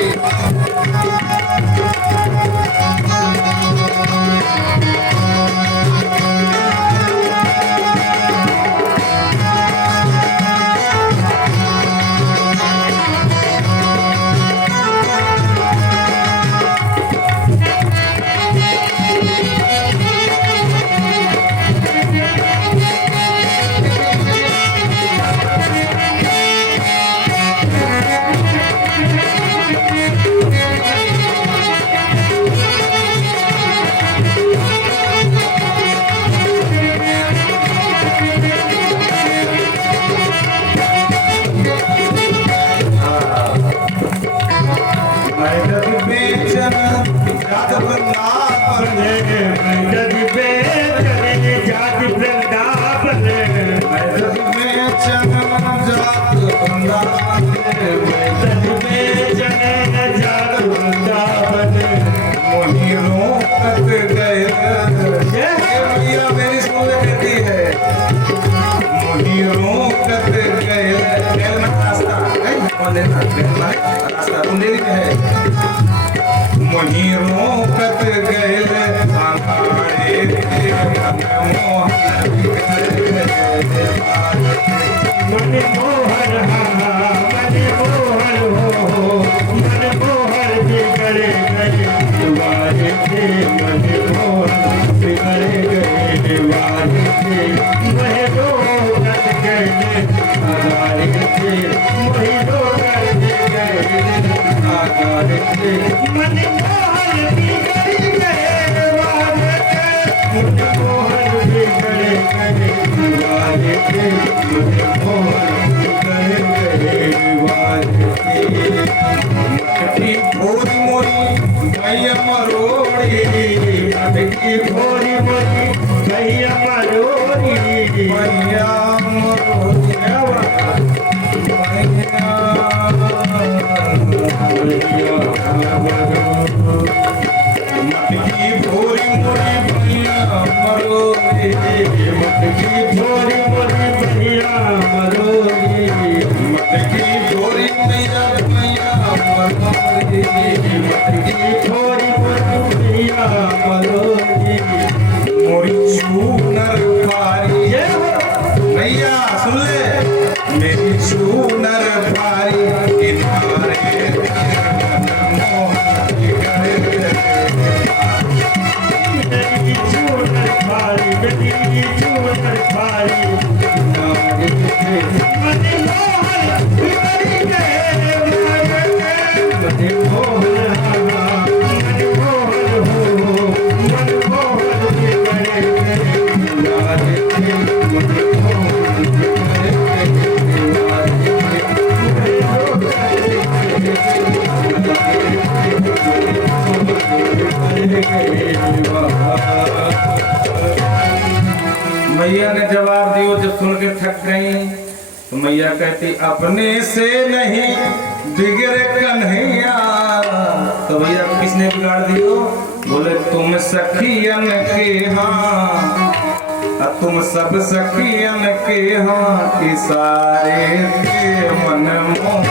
मैं जग बेचन जात वृंदावन मैं जग बेचन जात वृंदावन मैं जग बेचन जात वृंदावन मैं जग बेचन जात वृंदावन मोही रोकत गए भैया मेरी सुन कहती है मोही रोकत गए रास्ता रास्ता तुम ले लीजिए है मोही रोकत गए मनमोहन मनमोहन हो मनमोहन बिगड़े गए दीवारे थे मनमोहन बिगड़े गए दीवारे थे वह रोकत गए आधार थे वही रोकत गए आधार थे मनमोहन बिगड़े गए दीवारे थे मनमोहन बिगड़े गए दीवारे थे भोरी मोरी भैया मरोड़ी भोरी मोरी भैया मरोड़ी भैया मटकी भोरी मोरी भैया मरोड़ी मटकी भोरी मोरी भैया मरोड़ी मटकी भोरी मैया भैया मरोड़ी मटकी भोरी मोरी भैया मरोड़ी मोरी चूनर पारी भैया सुन ले मेरी चूनर पारी किनारे मेरी चूनर पारी मेरी चूनर पारी मनमोहन बिगड़ी गए मनमोहन मनमोहन हो मनमोहन बिगड़े गए दीवारे थे मनमोहन बिगड़े गए दीवारे मैया ने जवाब दियो जब सुन के थक गई तो मैया कहती अपने से नहीं बिगड़े कन्हैया तो भैया किसने बिगाड़ दियो बोले तुम सखियन के हाँ तुम सब सखियन के हाँ इशारे के मन मोह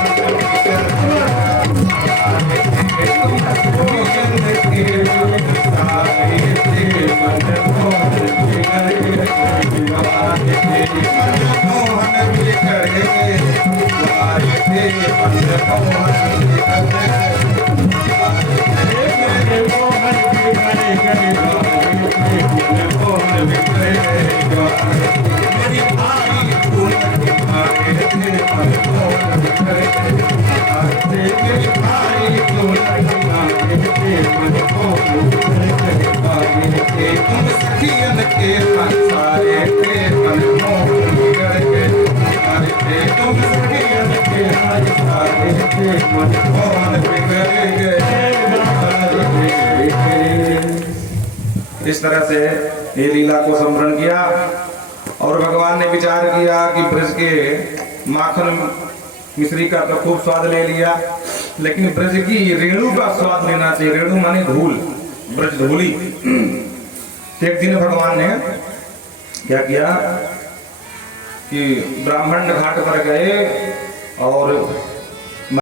इस तरह से ये लीला को संवरण किया और भगवान ने विचार किया कि ब्रज के माखन मिश्री का तो खूब स्वाद ले लिया, लेकिन ब्रज की रेणु का स्वाद लेना चाहिए। रेणु माने धूल, ब्रज धूली। एक दिन भगवान ने क्या किया कि ब्राह्मण घाट पर गए और